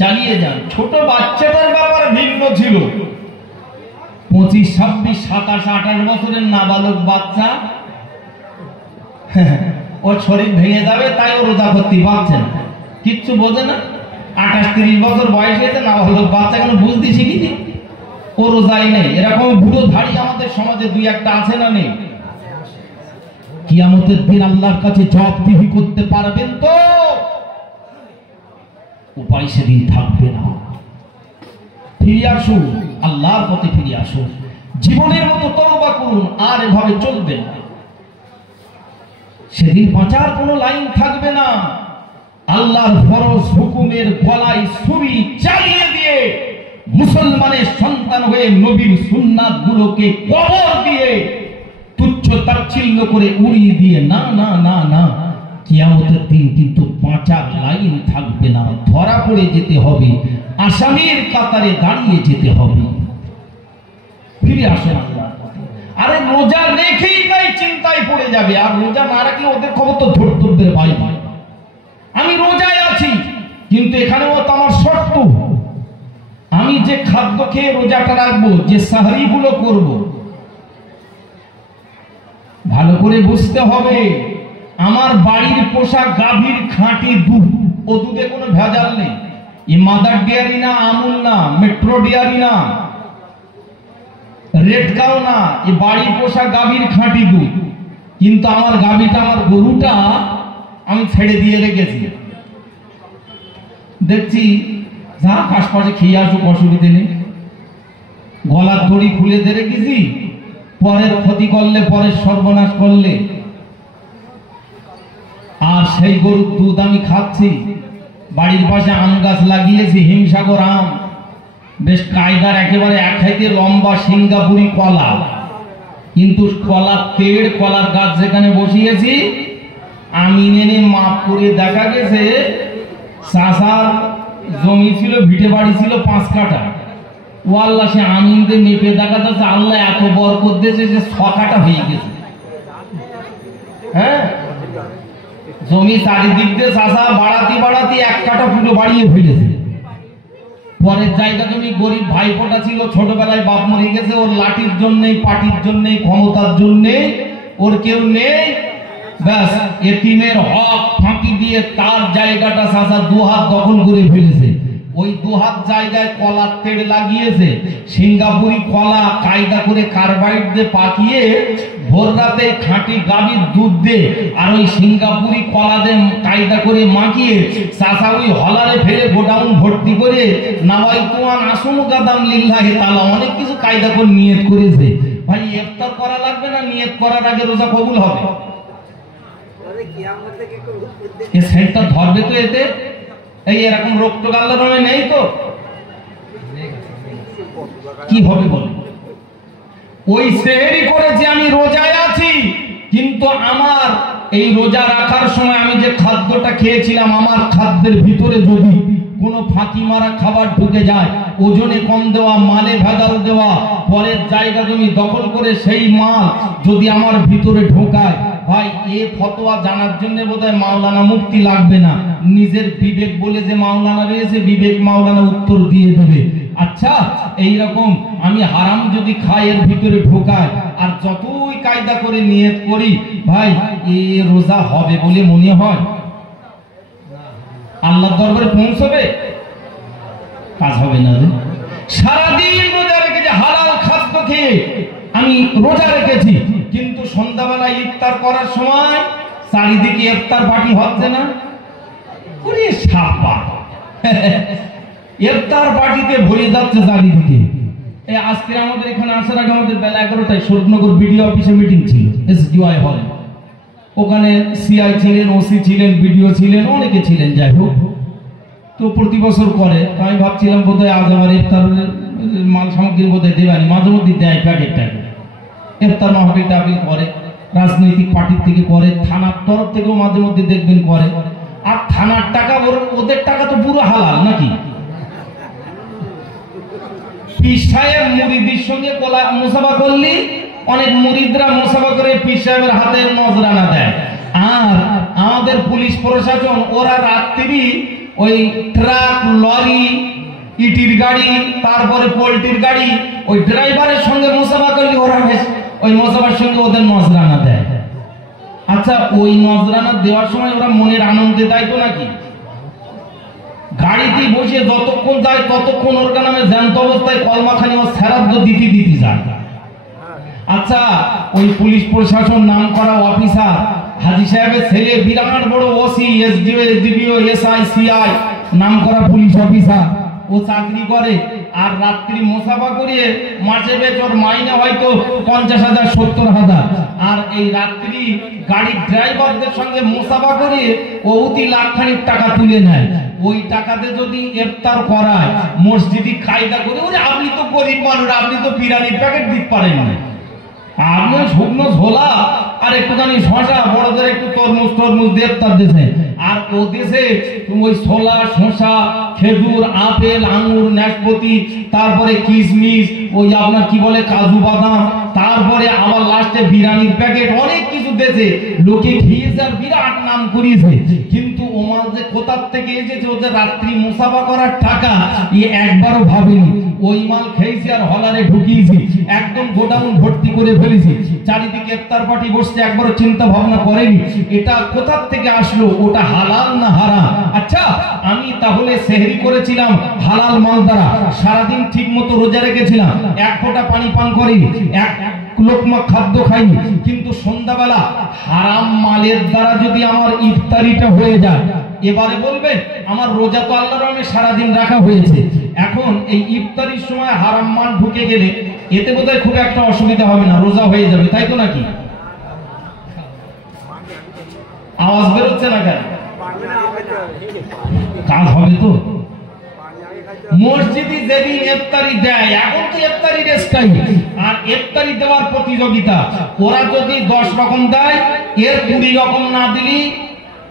চালিয়ে যান। ছোট বাচ্চাটার ব্যাপার ভিন্ন ছিল, 25, 26, 27, 28 বছরের নাবালক বাচ্চা, ওর শরীর ভেঙে যাবে, তাই ও রোজা করতে পারছে না, কিচ্ছু বোঝে না। 28, 30 বছর বয়স হয়েছে, নাবালক বাচ্চা এখন বুঝতে শিখিনি, ও রোজাই নেই। এরকম বুড়ো ধাড়ি আমাদের সমাজে দুই একটা আছে না নেই? কিয়ামতের দিন আল্লাহর কাছে জবাবদিহি করতে পারবেন তো? উপায় সেদিন থাকবে না। ফিরে আসুন, আল্লাহর পথে ফিরে আসুন, জীবনের মতো তওবা করুন, আর এভাবে চলবে না। সেদিন বাঁচার কোনো লাইন থাকবে না। আল্লাহর ফরজ হুকুমের গলায় ছুরি চালিয়ে দিয়ে মুসলমানের সন্তান হয়ে নবীর সুন্নাত গুলোকে কবর দিয়ে তুচ্ছ তাচ্ছিল্য করে উড়িয়ে দিয়ে না না না না, কিয়ামতের দিন কিন্তু বাঁচার লাইন থাকবে না, ধরা পড়ে যেতে হবে, আসামির কাতারে দাঁড়িয়ে যেতে হবে। ফিরে আসেন আল্লাহ। আরে রোজা রেখেই তাই চিন্তায় পড়ে যাবে, আর রোজা না রাখলে ওদের খবর তো ধরতব্যের ভাই ভাই। আমি রোজায় আছি, কিন্তু এখানেও তো আমার শর্ত, আমি যে খাদ্য খেয়ে রোজাটা রাখবো, যে সাহরি গুলো করবো, ভালো করে বুঝতে হবে। আমার বাড়ির পোষা গাভীর খাঁটি দুধ, ও দুধে কোনো ভেজাল নেই। এ মাদার ডেয়ারি না, আমুল না, মেট্রো ডেয়ারি না, রেড কাউ না, এ বাড়ির পোষা গাভীর খাঁটি দুধ। কিন্তু আমার গাভীটা, আমার গরুটা আমি ছেড়ে দিয়ে রেখেছি। দেখছি যা আশপাশে খেয়ে আসুক, অসুবিধে নেই, গলার দড়ি খুলে দিয়ে রেখেছি, পরের ক্ষতি করলে, পরের সর্বনাশ করলে। আর সেই গরুর দুধ আমি খাচ্ছি। বাড়ির পাশে আম গাছ লাগিয়েছি, হিমসাগর আম, বেশ কায়দার, একেবারে এক হাতে লম্বা সিঙ্গাপুরি কলা, কিন্তু কলার তেড়, কলার গাছ যেখানে বসিয়েছি, আমি এনে মাপ করে দেখা গেছে চাষার জমি ছিল, ভিটে বাড়ি ছিল 5 কাঠা। ও আল্লাহ, সে আমিনদের মেপে দেখা যাচ্ছে আল্লাহ এত বরকত দিয়েছে যে 6 কাঠা হয়ে গেছে। হ্যাঁ, জমি চারিদিক দিয়ে চাষা বাড়াতে বাড়াতে 1 কাঠা পুরো বাড়িয়ে ফেলেছে। পরের জায়গা জমি গরিব ভাইপোটা ছিল, ছোটবেলায় বাপ মরে গেছে, ওর লাঠির জন্যে, পাটির জন্যে, ক্ষমতার জন্যে ওর কেউ নেই, ব্যাস এতিমের হক ফাঁকি দিয়ে তার জায়গাটা চাষা 2 হাত দখল করে ফেলেছে। ওই 2 হাত জায়গায় কলার তেড় লাগিয়েছে, সিঙ্গাপুরি কলা কায়দা করে কার্বাইড দিয়ে পাকিয়ে ভোর রাতে খাঁটি গাভীর দুধ দিয়ে আর ওই সিঙ্গাপুরি কলা দিয়ে কায়দা করে মাখিয়ে চাষা ওই হলারে ফেলে গোডাউন ভর্তি করে নাওয়াই তুয়ান আসুম গাদাম লিল্লাহি তাআলা অনেক কিছু কায়দা করে নিয়ত করেছে। ভাই ইফতার করা লাগবে না, নিয়ত করার আগে রোজা কবুল হবে। এ সেন্টটা ধরবে তো এতে, এই এরকম রোগ তো আল্লাহর নেই তো, কি হবে বলে? ওই সেহরি করে যে আমি রোজায় আছি, কিন্তু আমার এই রোজা রাখার সময় আমি যে খাদ্যটা খেয়েছিলাম, আমার খাদ্যের ভিতরে যদি কোনো ফাঁকি মারা খাবার ঢুকে যায়, ওজনে কম দেওয়া, মালে ভেজাল দেওয়া, পরের জায়গা জমি দখল করে সেই মাল যদি আমার ভিতরে ঢোকায়, ভাই এ ফতোয়া জানার জন্য বোধহয় মাওলানা মুফতি লাগবে না, নিজের বিবেক বলে যে মাওলানা রয়েছে, বিবেক মাওলানা উত্তর দিয়ে দেবে। আচ্ছা, এইরকম আমি হারাম যদি খাই, এর ভিতরে ঢোকায়, আর যতই কায়দা করে নিয়ত করি, ভাই এ রোজা হবে বলে মনে হয়? আল্লাহর দরবারে পৌঁছবে? কাজ হবে না রে। সারাদিন রোজা রেখেছি, হালাল খাদ্য খেয়ে আমি রোজা রেখেছি, কিন্তু সন্ধ্যাবেলা ইফতার করার সময় চারিদিকে ইফতার পার্টি হচ্ছে না, ওরে সাপা ইফতার পার্টিতে ভরে যাচ্ছে চারিদিকে। এই আজকে আমাদের এখানে আসার আগে আমাদের বেলা 11টায় শরীফনগর বিডিও অফিসে মিটিং ছিল, এসডিওআই হলে। ওখানে সিআই ছিলেন, ওসি ছিলেন, বিডিও ছিলেন, অনেকে ছিলেন। যাই হোক, তো প্রতি বছর করে, আমি ভাবছিলাম বোধহয় আজ আমার ইফতার মাল সামগ্রী বোধহয় দেবানি, মাঝে মধ্যে দেয় প্যাকেটটাকে। ইফতার মাহফিল টাহফিল করে, রাজনৈতিক পার্টির থেকে করে, থানার তরফ থেকেও মাঝে মধ্যে দেখবেন করে। আর থানার টাকা, ওদের টাকা তো পুরো হালাল নাকি? পীর সাহেব মুরিদের সঙ্গে মুসাফা করলি, অনেক মুরিদরা মুসাফা করে পীর সাহেবের হাতে নজরানা দেয়। আর আমাদের পুলিশ প্রশাসন ওরা রাত্রি ওই ট্রাক, লরি, ইটির গাড়ি, তারপরে পোল্ট্রির গাড়ি, ওই ড্রাইভারের সঙ্গে মুসাফা করলি, ওরা ওই মুসাফার সঙ্গে ওদের নজরানা দেয়। আচ্ছা, ওই নজরানা দেওয়ার সময় ওরা মনের আনন্দে দেয় তো নাকি? গাড়িতে বসে যতক্ষণ যায় ততক্ষণ ওর নামে জ্যান্ত অবস্থায় কলমাখানি ও শ্রাদ্ধ দিতে দিতে যায়। আচ্ছা, ওই পুলিশ প্রশাসন নাম করা অফিসার, হাজি সাহেবের ছেলে বিরাট বড় OC, SDO, SDPO, SI, CI নাম করা পুলিশ অফিসার, ও চাকরি করে। আর রাত্রি মুসাফা করিয়ে মাসে বেচর মাইনে হয়তো 50,000 70,000, আর এই রাত্রি গাড়ির ড্রাইভারদের সঙ্গে মুসাফা করিয়ে অতি লাখখানিক টাকা তুলে নেয়। ওই টাকাতে যদি ইফতার করায় মসজিদি কায়দা করে, ওরে আপনি তো গরিব মানুষ, আপনি তো বিরিয়ানির প্যাকেট দিতে পারেন না, আপনি শুকনো ঝোলা আর একটুখানি শশা, বড়দের একটু তরমুজ দিয়ে ইফতার দিয়েছে। আর ও দেশে ওই ছোলা, শশা, খেজুর, আপেল, আঙ্গুর, নাশপাতি, তারপরে কিশমিশ, ওই আপনার কি বলে কাজু বাদাম, তারপরে আবার লাস্টে বিরিয়ানির প্যাকেট, অনেক কিছু দেশে লোকে খেয়েছে আর বিরাট নাম করিয়েছে। কিন্তু ওমার যে কোথার থেকে এসেছে, ওদের রাত্রি মুসাফা করার টাকা একবারও ভাবেনি। ওই মাল খেয়েছি আর হলারে ঢুকিয়েছি, একদম গোডাউন ভর্তি করে ফেলেছি, চারিদিকে ইফতার পার্টি বসছে, একবারও চিন্তা ভাবনা করেনি এটা কোথার থেকে আসলো, ওটা হালাল না হারাম। আচ্ছা, আমি তাহলে সেহরি করেছিলাম হালাল মাল দ্বারা, সারাদিন ঠিক মতো রোজা রেখেছিলাম, এক ফোঁটা পানি পান করিনি, এক লোকমা খাদ্য খাইনি, কিন্তু সন্ধ্যাবেলা হারাম মালের দ্বারা যদি আমার ইফতারিটা হয়ে যায়, এবারে বলবেন আমার রোজা তো আল্লাহর রহমতে সারাদিন রাখা হয়েছে, এখন এই ইফতারির সময় হারাম মাল ঢুকে গেলে এতে বোধহয় খুব একটা অসুবিধা হবে না, রোজা হয়ে যাবে, তাই তো নাকি? আওয়াজ বেরোচ্ছে না কেন? কাজ হবে তো? মসজিদে যেদিন ইফতারি দেয়, এখন তো ইফতারি রেস্টাই, আর ইফতারি দেওয়ার প্রতিযোগিতা, ওরা যদি 10 রকম দেয়, এর 20 রকম না দিলি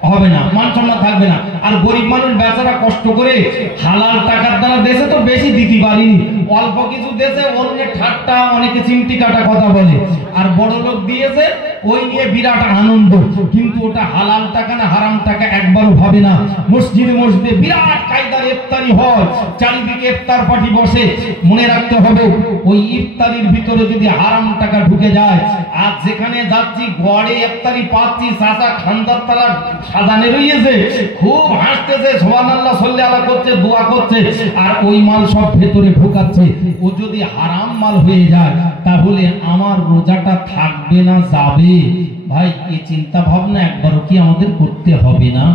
হবে না, মান সম্মান থাকবে না। আর গরিব মানুষ বেচারা কষ্ট করে হালাল টাকার দ্বারা দেশে তো বেশি দিতে পারিনি, অল্প কিছু দেশে অন্যের ঠাট্টা, অনেকে চিমটি কাটা কথা বলে, আর বড় লোক দিয়েছে ওই নিয়ে বিরাট আনন্দ, কিন্তু ওটা হালাল টাকা না হারাম টাকা একবারও ভাবে না। মসজিদে বিরাট কায়দার ইফতারি হয়, চারিদিকে ইফতার পার্টি বসে, মনে রাখতে হবে ওই ইফতারির ভিতরে যদি হারাম টাকা ঢুকে যায়, আর যেখানে যাচ্ছি গড়ে ইফতারি পাচ্ছি, চাচা খানদার তারা সাজানে রয়েছে, খুব হাসতেছে, সুবহানাল্লাহ সাল্লাল্লাহু আলাইহি করছে, দোয়া করছে, আর ওই মাল সব ভেতরে ঢোকাচ্ছে। ও যদি হারাম মাল হয়ে যায়, তাহলে আমার রোজাটা থাকবে না যাবে? ভাই, এই চিন্তা ভাবনা একবারও কি আমাদের করতে হবে না?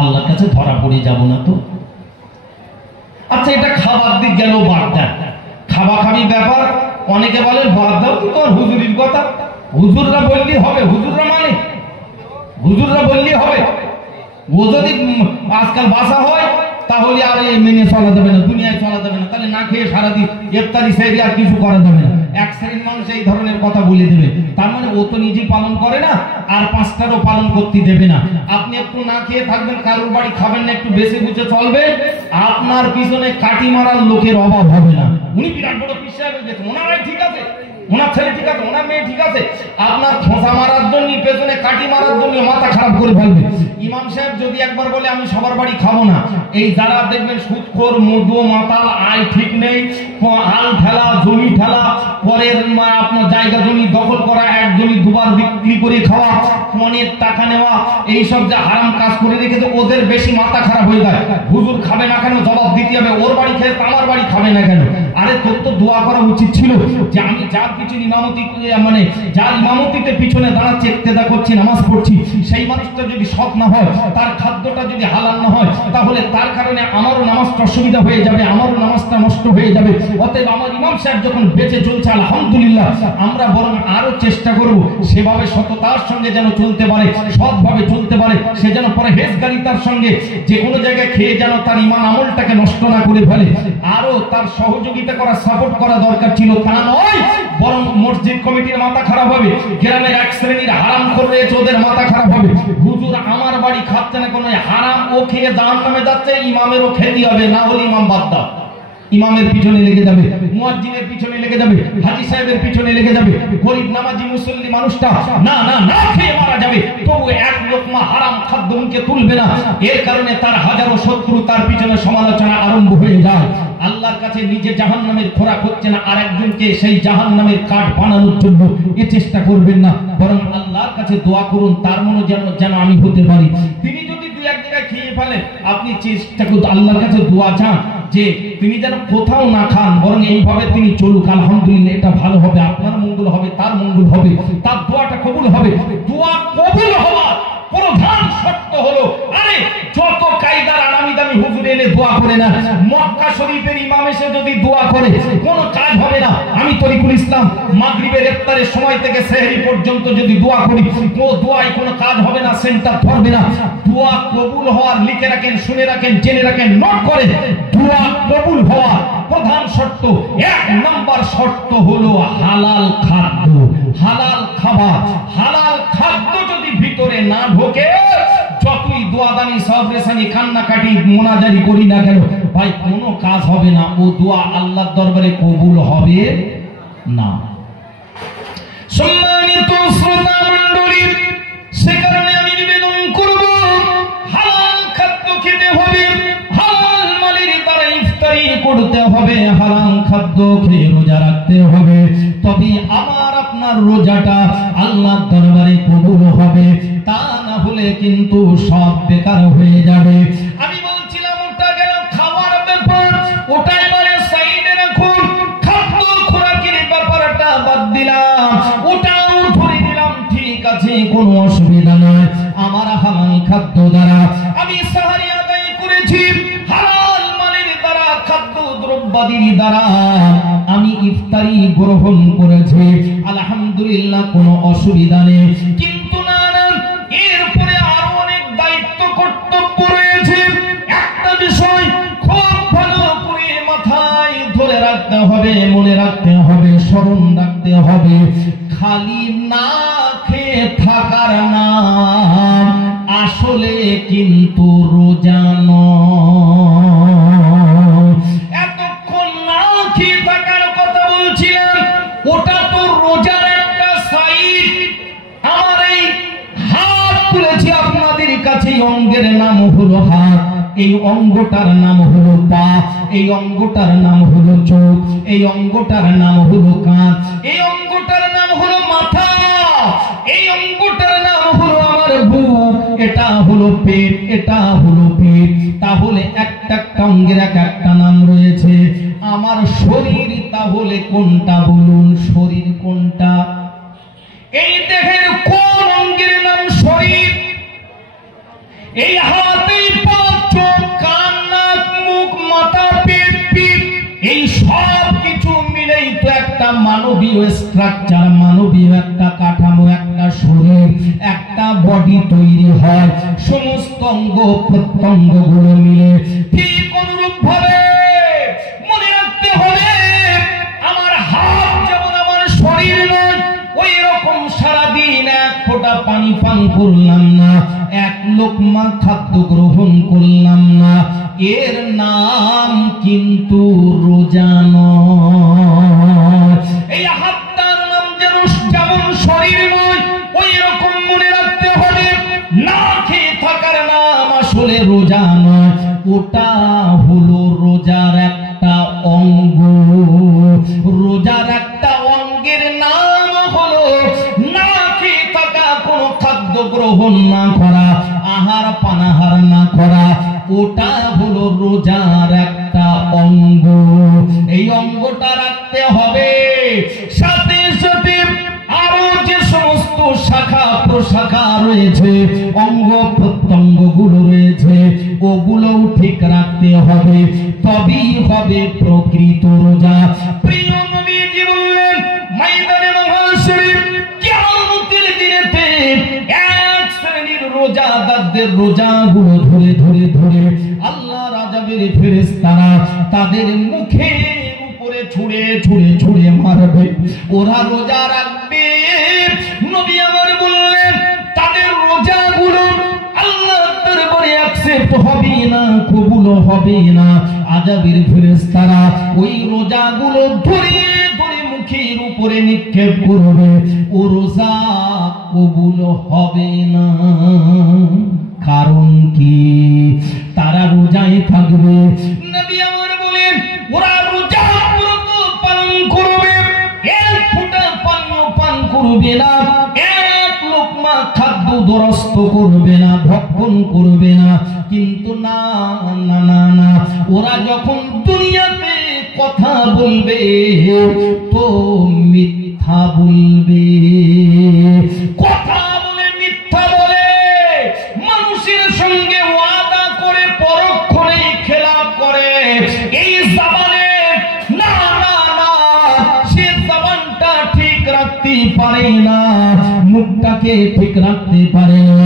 আল্লাহর কাছে ধরা পড়ে যাব না তো? আচ্ছা, এটা খাবার দিক গেল, বাদ দেন, খাবাখাবি ব্যাপার, অনেকে বলেন বাদ দাও, কিন্তু হুজুরির কথা, হুজুররা বললেই হবে, হুজুররা বললেই হবে। ও যদি আজকাল বাসা হয়, তাহলে আর মেনে চলা যাবে না, দুনিয়ায় চলা যাবে না, তাহলে না খেয়ে সারাদিন ইফতারি সেহরি আর কিছু করা যাবে না। এক শ্রেণীর মানুষ এই ধরনের কথা বলে দেবে, তার মানে ও তো নিজেই পালন করে না, আর 5টারও পালন করতে দেবে না। আপনি একটু না খেয়ে থাকবেন, কারোর বাড়ি খাবেন না, একটু বেশি বুঝে চলবে, আপনার পিছনে কাটি মারার লোকের অভাব হবে না। উনি বিরাট বড় পিস সাহেব হয়ে গেছে, ওনারাই ঠিক আছে, ওনার ছেলে ঠিক আছে, ওনার মেয়ে ঠিক আছে, আপনার খোঁচা মারার জন্য, পেছনে কাটি মারার জন্য মাথা খারাপ করে ফেলবে। ইমাম সাহেব যদি একবার বলে আমি সবার বাড়ি খাবো না, এই যারা দেখবেন সুদখোর, মধু মাতাল, আয় ঠিক নেই, আল ঠেলা, জমি ঠেলা, পরের আপনার জায়গা জমি দখল করা, এক জমি দুবার বিক্রি করে খাওয়া, পণের টাকা নেওয়া, এইসব যে হারাম কাজ করে রেখেছে, ওদের বেশি মাথা খারাপ হয়ে যায়। হুজুর খাবে না কেন, জবাব দিতে হবে, ওর বাড়ি খেয়ে আমার বাড়ি খাবে না কেন? আরে তোর তো দোয়া করা উচিত ছিল যে আমি যার পিছনে ইমামতি, মানে যার ইমামতিতে পিছনে দাঁড়াচ্ছে, ইক্তেদা করছি, নামাজ পড়ছি, সেই মানুষটা যদি সৎ না হয়, তার খাদ্যটা যদি হালাল না হয়, তাহলে তার কারণে আমারও নামাজটা অসুবিধা হয়ে যাবে, আমারও নামাজটা নষ্ট হয়ে যাবে। অতএব আমার ইমাম সাহেব যখন বেঁচে চলছে, আলহামদুলিল্লাহ, আমরা বরং আরো চেষ্টা করব সেভাবে সততার সঙ্গে যেন চলতে পারে, সৎভাবে চলতে পারে, সে যেন পরহেজগারিতার সঙ্গে যে কোনো জায়গায় খেয়ে যেন তার ঈমান আমলটাকে নষ্ট না করে ফেলে। আরো তার সহযোগিতা করা, সাপোর্ট করা দরকার ছিল, তা নয়, বরং মসজিদ কমিটির মাথা খারাপ হবে, গ্রামের এক শ্রেণীর হারাম করে রয়েছে, ওদের মাথা খারাপ হবে। হুজুর আমার বাড়ি খাচ্ছে না, কোনো হারাম, ও খেয়ে জাহান্নামে যাচ্ছে, ইমামেরও খেতে হবে, না হলে ইমাম বাদ দাও, ইমামের পিছনে লেগে যাবে, মুয়াজ্জিনের পিছনে লেগে যাবে, হাজী সাহেবের পিছনে লেগে যাবে, গরিব নামাজি মুসল্লি মানুষটা না না না খেয়ে মারা যাবে, তবু এক লোকমা হারাম খাদ্য মুখে তুলবে না। এর কারণে তার হাজারো শত্রু, তার পিছনে সমালোচনা আরম্ভ হয়ে যায়। আল্লাহর কাছে নিজে জাহান্নামের খোরাক হচ্ছে না, আর একজনকে সেই জাহান্নামের কাঠ বানানোর জন্য এ চেষ্টা করবেন না, বরং আল্লাহর কাছে দোয়া করুন, তার মনে যেন আমি হতে পারি। তিনি যদি দুই এক জায়গায় খেয়ে ফেলেন, আপনি চেষ্টা করুন, আল্লাহর কাছে দোয়া চান যে তিনি যেন কোথাও না খান, বরং এইভাবে তিনি চলুক, আলহামদুলিল্লাহ, এটা ভালো হবে, আপনার মঙ্গল হবে, তার মঙ্গল হবে, তার দোয়াটা কবুল হবে। দোয়া কবুল হওয়ার প্রধান শর্ত হলো, আরে যত কায়দার আরামি দামি হুজুর এনে দোয়া করে না, মক্কা শরীফের ইমাম এসে যদি দোয়া করে কোনো কাজ হবে না। আমি তরিকুল ইসলাম মাগরিবের ইফতারের সময় থেকে সেহরি পর্যন্ত যদি দোয়া করি, তো দোয়ায় কোনো কাজ হবে না, সেন্টার ধরবে না। দোয়া কবুল হওয়ার লিখে রাখেন, শুনে রাখেন, জেনে রাখেন, নোট করে। দোয়া কবুল হওয়ার প্রধান শর্ত, 1 নাম্বার শর্ত হলো হালাল খাদ্য, হালাল খাবার। হালাল খাদ্য যদি ভিতরে না ঢোকে, যতই দোয়াদানি সাবরেসানি কান্নাকাটি মোনাজারি করি না কেন ভাই, কোনো কাজ হবে না। ও দোয়া আল্লাহর দরবারে কবুল হবে না। সম্মানিত শ্রোতা মণ্ডলী, সে কারণে আমি নিবেদন করব, হালাল খাদ্য খেতে হবে, হালাল মালের দ্বারা ইফতারি করতে হবে, হালাল খাদ্য খেয়ে রোজা রাখতে হবে। তবে আমার আপনার রোজাটা আল্লাহর দরবারে কবুল হবে, তা না হলে কিন্তু সব বেকার হয়ে যাবে। আমি বলছিলাম ওটা গেল খাওয়ার ব্যাপার, ওটা এবারে সাইডে রাখুন। খাদ্য খোরাকের ব্যাপারটা বাদ দিলাম, ওটাও ধরে দিলাম, ঠিক আছে, কোনো অসুবিধা নয়। আমার হালাল খাদ্য দ্বারা আমি সাহারি আদায় করেছি, হালাল মালের দ্বারা, খাদ্য দ্রব্যাদির দ্বারা আমি ইফতারি গ্রহণ করেছি, আলহামদুলিল্লাহ, কোনো অসুবিধা নেই। কিন্তু না, এরপরে আরো অনেক দায়িত্ব কর্তব্য রয়েছে। একটা বিষয় খুব ভালো করে মাথায় ধরে রাখতে হবে, মনে রাখতে হবে, স্মরণ রাখতে হবে, খালি না খেয়ে থাকার নাম আসলে কিন্তু রোজা নয়। এতক্ষণ না খেয়ে থাকার কথা বলছিলাম, ওটা তো রোজার একটা সাইড। আমার এই হাত তুলেছি আপনাদের কাছে, অঙ্গের নাম হলো হাত, এই অঙ্গটার নাম হলো পা, এই অঙ্গটার নাম হলো চোখ, এই অঙ্গটার নাম হলো কান, এই অঙ্গটার নাম হলো মাথা, এই অঙ্গটার নাম হলো আমার বুক, এটা হলো পেট, এটা হলো পেট। তাহলে একটা একটা অঙ্গের এক একটা নাম রয়েছে। আমার শরীর তাহলে কোনটা বলুন? শরীর কোনটা? এই দেহের কোন অঙ্গের নাম শরীর? এই হাতে, পা, চোখ, কান, নাক, মুখ, মাথা, পেট, পিঠ, এই সব কিছু মিলেই তো একটা মানবীয় স্ট্রাকচার, মানবীয় একটা কাঠামো, একটা শরীর, একটা বডি তৈরি হয়। সমস্ত অঙ্গ প্রত্যঙ্গ গুলো মিলে ঠিক অনুরূপ ভাবে মনে রাখতে হবে, আমার হাত যেমন আমার শরীর নয়, ওই রকম সারাদিন এক ফোঁটা পানি পান করলাম না, এক লোকমা খাদ্য গ্রহণ করলাম না, এর নাম কিন্তু রোজা নয়। এই হাতটার নাম যেমন শরীর নয়, ওই রকম মনে রাখতে হবে, না খেয়ে থাকার নাম আসলে রোজা নয়, ওটা হলো রোজার একটা অঙ্গ। রোজার একটা অঙ্গের নাম হলো না খেয়ে থাকা, কোনো খাদ্য গ্রহণ না করা, আহার পানাহার না করা, ওটা হলো রোজার একটা অঙ্গ। এই অঙ্গটা রাখতে হবে। সাথে সাথে আরো যে সমস্ত শাখা প্রশাখা রয়েছে, অঙ্গ প্রত্যঙ্গ গুলো রয়েছে, ওগুলোও ঠিক রাখতে হবে, তবেই হবে প্রকৃত রোজা। প্রিয় নবীজি বললেন, ময়দানে মহাশরে কিয়ামতের দিনেতে এক শ্রেণীর রোজাদারদের রোজাগুলো ধরে ধরে ধরে আল্লাহর আযাবের ফেরেশতারা তাদের মুখের উপরে ছুঁড়ে ছুঁড়ে ছুঁড়ে মারবে। ওরা রোজা রাখবে, নবী আমার বললেন, তাদের রোজাগুলো আল্লাহর দরবারে অ্যাকসেপ্ট হবে না, কবুল হবে না। আযাবের ফেরেশতারা ওই রোজাগুলো ধরে ধরে মুখের উপরে নিক্ষেপ করবে, ও রোজা কবুল হবে না। কারণ কি? তারা রোজায় থাকবে। নবী আমার বলেন, ওরা রোজা ব্রত পালন করবে, এক ফোঁটা পানীয় পান করবে না, এক লোকমা খাদ্য দরস্ত করবে না, ভক্ষণ করবে না। কিন্তু না না না না, ওরা যখন দুনিয়াতে কথা বলবে তো মিথ্যা বলবে। কথা বলে মিথ্যা বলে, মানুষের সঙ্গে ওয়াদা করে পরক্ষণে রোজাকে ঠিক রাখতে পারে না।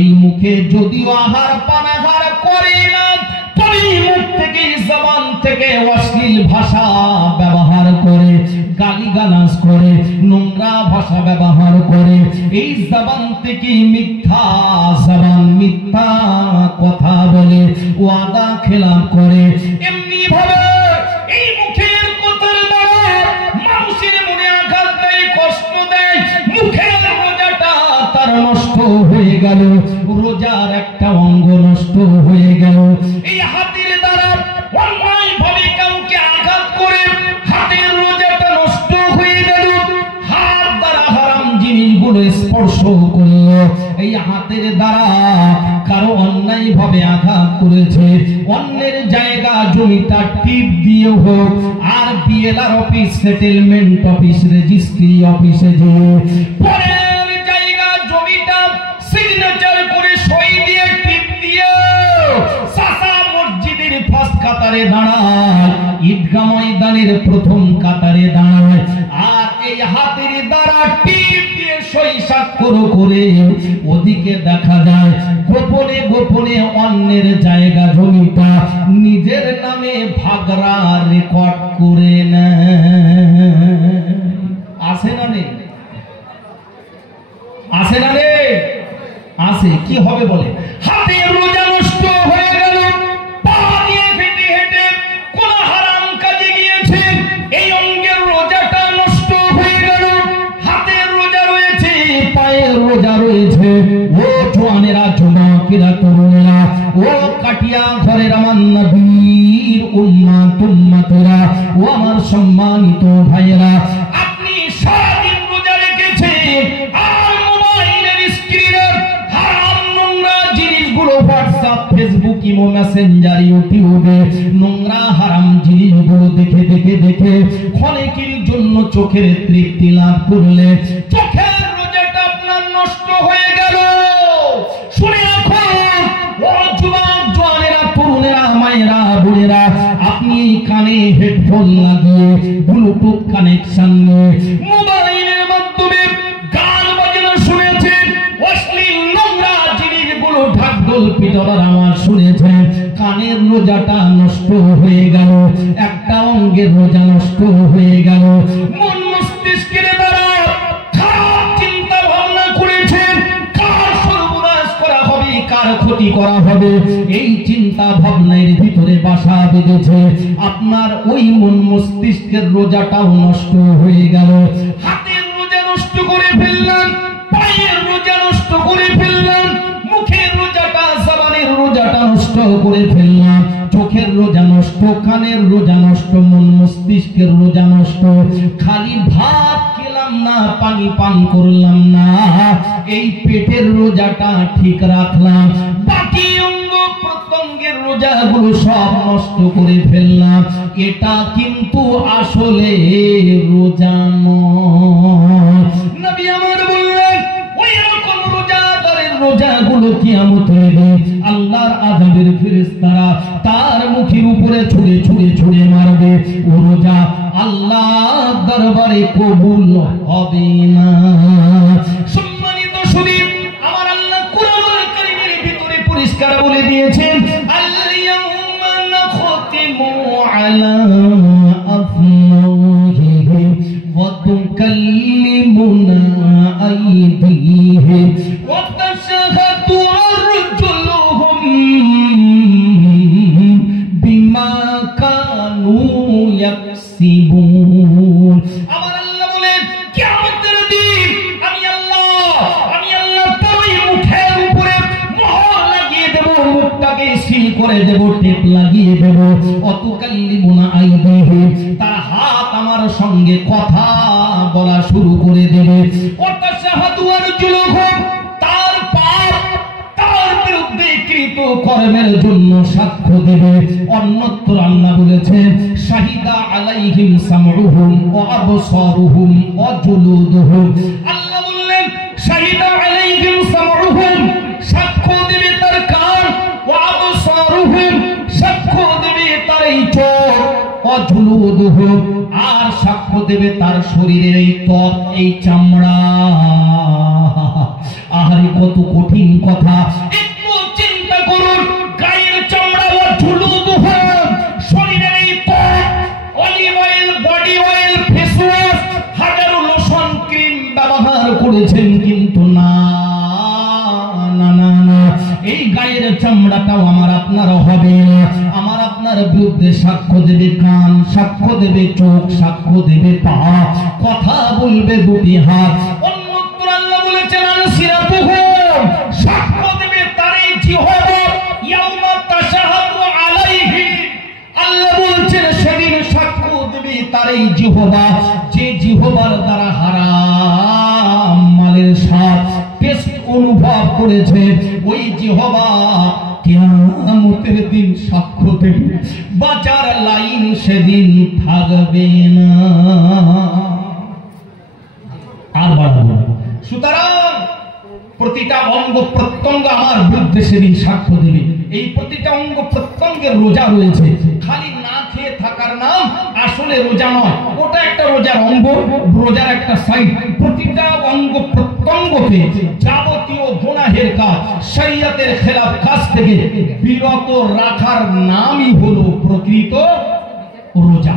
এই মুখে যদিও আহার পানাহার করে না, তবে মুখ থেকে জবান থেকে অশ্লীল ভাষা ব্যবহার করে, গালিগালাজ করে, নোংরা ভাষা ব্যবহার করে, এই জবান থেকে মিথ্যা জবান মিথ্যা কথা বলে, ওয়াদা খেলাপ করে, এমনি ভাবে এই মুখের কথার দ্বারা মানুষের মনে আঘাত দেয়, কষ্ট দেয়, মুখের রোজাটা তার নষ্ট হয়ে গেল, রোজার একটা অঙ্গ নষ্ট হয়ে গেল। এই হাতের দ্বারা অন্যায় ভাবে কাউকে আঘাত করে হাতের রোজাটা নষ্ট হয়ে গেল। হাত দ্বারা হারাম জিনিসগুলো স্পর্শ করল, এই হাতের দ্বারা কারো অন্যায় ভাবে আঘাত করেছে, অন্যের জায়গা জমিটা টিপ দিয়ে হোক, আর BLR office, settlement office, registry অফিসে গিয়ে পরের জায়গা জমিটা সিগনেচার করে সই দিয়ে টিপ দিয়ে সাসা মসজিদের ফার্স্ট কাতারে দাঁড়ায়, ঈদগাহ ময়দানের প্রথম কাতারে দাঁড়ায়, আর এই হাতের দ্বারা টিপ দিয়ে সই স্বাক্ষর করে ওদিকে দেখা যায় গোপনে গোপনে অন্যের জায়গা জমিটা নিজের নামে ভাগরা রেকর্ড করে নেয়। আসে না রে, আসে না রে, আসে। কি হবে বলে? হাতের রোজা নষ্ট হয়ে গেল, পা দিয়ে হেঁটে হেঁটে কোন হারাম কাজে গিয়েছে, এই অঙ্গের রোজাটা নষ্ট হয়ে গেল। হাতের রোজা রয়েছে, পায়ের রোজা রয়েছে। ও জওয়ানেরা, যুবকেরা, তরুণেরা, ও কাটিয়া ঘরের আমার নবীর উম্মতেরা, ও আমার সম্মানিত ভাইয়েরা, আপনি সারাদিন রোজা রেখেছেন, আর মোবাইলের স্ক্রিনে হারাম নোংরা জিনিসগুলো, হোয়াটসঅ্যাপ, ফেসবুক, ইমো, মেসেঞ্জার, ইউটিউবে নোংরা হারাম জিনিসগুলো দেখে দেখে দেখে ক্ষণিকের জন্য চোখের তৃপ্তি লাভ করলে চোখের রোজাটা আপনার নষ্ট হয়ে গেল। শুনে রাখুন ও যুবক, জওয়ানেরা, তরুণেরা, মায়েরা, বোনেরা, আপনি কানে হেডফোন লাগিয়ে ব্লুটুথ কানেকশন নিয়ে মোবাইলের মাধ্যমে গান বাজনা শুনেছেন, অশ্লীল নোংরা জিনিসগুলো ঢাকঢোল পিটনার আওয়াজ শুনেছেন, কানের রোজাটা নষ্ট হয়ে গেল, একটা অঙ্গের রোজা নষ্ট হয়ে গেল। মন মস্তিষ্কের দ্বারা খারাপ চিন্তা ভাবনা করেছেন, কার সর্বনাশ করা হবে, কার ক্ষতি করা হবে, এই চিন্তা ভাবনার ভিতরে বাসা বেঁধেছে, আপনার ওই মন মস্তিষ্কের রোজাটাও নষ্ট হয়ে গেল। হাতের রোজা নষ্ট করে ফেললেন, পায়ের রোজা নষ্ট করে ফেললেন, মুখের রোজাটা, জবানের রোজাটা নষ্ট করে ফেললাম, চোখের রোজা নষ্ট, কানের রোজা নষ্ট, মন মস্তিষ্কের রোজা নষ্ট। খালি ভাত খেলাম না, পানি পান করলাম না, এই পেটের রোজাটা ঠিক রাখলাম, বাকি অঙ্গ প্রত্যঙ্গের রোজাগুলো সব নষ্ট করে ফেললাম। এটা কিন্তু আসলে রোজা নয়। নবী আমার বললেন, ওই রকম রোজাদারের রোজাগুলো কিয়ামতের দিন আল্লাহর আযাবের ফেরেশতারা তার মুখের উপরে ছুঁড়ে ছুঁড়ে ছুঁড়ে মারবে। ও রোজা আল্লাহর দরবারে কবুল হবে না। সম্মানিত শুধু আমার আল্লাহ কুরআনুল কারীমের ভিতরে পরিষ্কার বলে দিয়েছেন, আল-ইয়াউমা নাখতিমু আলা আফওয়াহিহিম ওয়া তুকাল্লিমুনা আইদিহিম ওয়া তাশহাদু আরজুলুহুম বিমা কানু ইয়াকসিবুন। আমার আল্লাহ বলেন, কিয়ামতের দিন আমি আল্লাহ তোর মুখের উপরে মোহর লাগিয়ে দেব, মুখটাকে সিল করে দেব, টেপ লাগিয়ে দেব। অতুকাল্লিমুনা আইদিহিম, তার হাত আমার সঙ্গে কথা বলা শুরু করে দেবে। ওয়াতাশহাদু আরজুলুহুম, তার পাপ তার বিরুদ্ধে কৃত কর্মের জন্য সাক্ষ্য দেবে। অন্যত্র আল্লাহ বলেছেন, শাহিদা আলাইহিম সামউহুম ওয়া আবসারুহুম ওয়া জুলুদুহুম। আল্লাহ বললেন, শাহিদা আলাইহিম সামউহুম, সাক্ষ্য দেবে তার কান, ওয়া আবসারুহুম, সাক্ষ্য দেবে তার এই চোখ, ওয়া জুলুদুহুম, আর সাক্ষ্য দেবে তার শরীরের এই ত্বক, এই চামড়া। আহারে কত কঠিন কথা। একটু চিন্তা করুন, গায়ের চামড়া ও ঝুলু দুহা, শরীরের এই ত্বক, olive oil, body oil, face wash, হাজারো লোশন, ক্রিম ব্যবহার করেছেন, কিন্তু না না না না, এই গায়ের চামড়াটাও আমার আপনার হবে না। আমার আপনার বিরুদ্ধে সাক্ষ্য দেবে কান, সাক্ষ্য দেবে চোখ, সাক্ষ্য দেবে পা, কথা বলবে দুটি হাত। অন্যত্র আল্লাহ বলেছেন আনসিরাতুহু, সাক্ষ্য দেবে তারই জিহবা, ইয়াউমা তাশহাদু আলাইহি। আল্লাহ বলেছেন সেদিন সাক্ষ্য দেবে তারই জিহবা, যে জিহবার দ্বারা হারাম মালের স্বাদ টেস্ট অনুভব করেছে। ওই জিহবা কিয়ামতের দিন সাক্ষ্য দেবে, বাঁচার লাইন সেদিন থাকবে না। আর বাড়াবো। সুতরাং প্রতিটা অঙ্গ প্রত্যঙ্গ আমার বিরুদ্ধে সেদিন সাক্ষ্য দেবে। এই প্রতিটা অঙ্গ প্রত্যঙ্গের রোজা রয়েছে, খালি না খেয়ে থাকার নাম আসলে রোজা নয়, ওটা একটা রোজার অঙ্গ, রোজার একটা সাইড। প্রতিটা অঙ্গ প্রত্যঙ্গকে যাবতীয় গুনাহের কাজ, শরীয়তের খেলাফ কাজ থেকে বিরত রাখার নামই হলো প্রকৃত রোজা।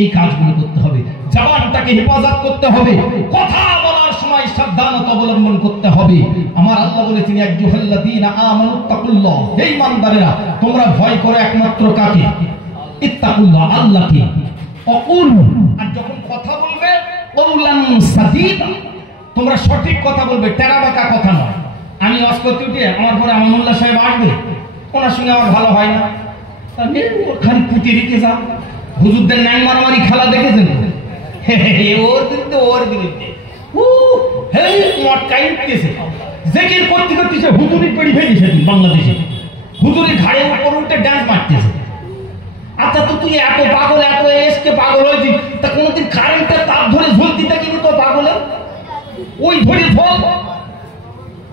এই কাজগুলো করতে হবে, জবানটাকে হেফাজত করতে হবে, কথা বলার সময় সাবধানতা অবলম্বন করতে হবে। আমার আল্লাহ বলেছেন আইয়ুহাল্লাযীনা আমানুত্তাকুল্লাহ, হে ঈমানদারেরা তোমরা ভয় করো একমাত্র কাকে? ইত্তাকুল্লাহ, আল্লাহকে। অকুল, আর যখন কথা বলবে কওলান সাদীদা, তোমরা সঠিক কথা বলবে, টেরাবাকা কথা নয়। আমি ওয়াজ করতে উঠে আমার পরে আমানুল্লাহ সাহেব আসবে, ওনার সঙ্গে আমার ভালো হয় না, আমি খালি পুঁতে রেখে যা। হুজুরদের ন্যাং মারামারি খেলা দেখেছেন? ওর বিরুদ্ধে ওর বিরুদ্ধে মটকাই উঠতেছে, জিকির করতে করতে হুজুরি পেড়ি ফেলেছে বাংলাদেশে, হুজুরি ঘাড়ে উপর উঠে ডান্স মারতেছে। আচ্ছা তো তুই এত পাগল, এত এসকে পাগল হয়েছি, তা কোনোদিন কারেন্টের তার ধরে ঝুলতি তা কিন্তু তো পাগল ওই ধরে ঝোল,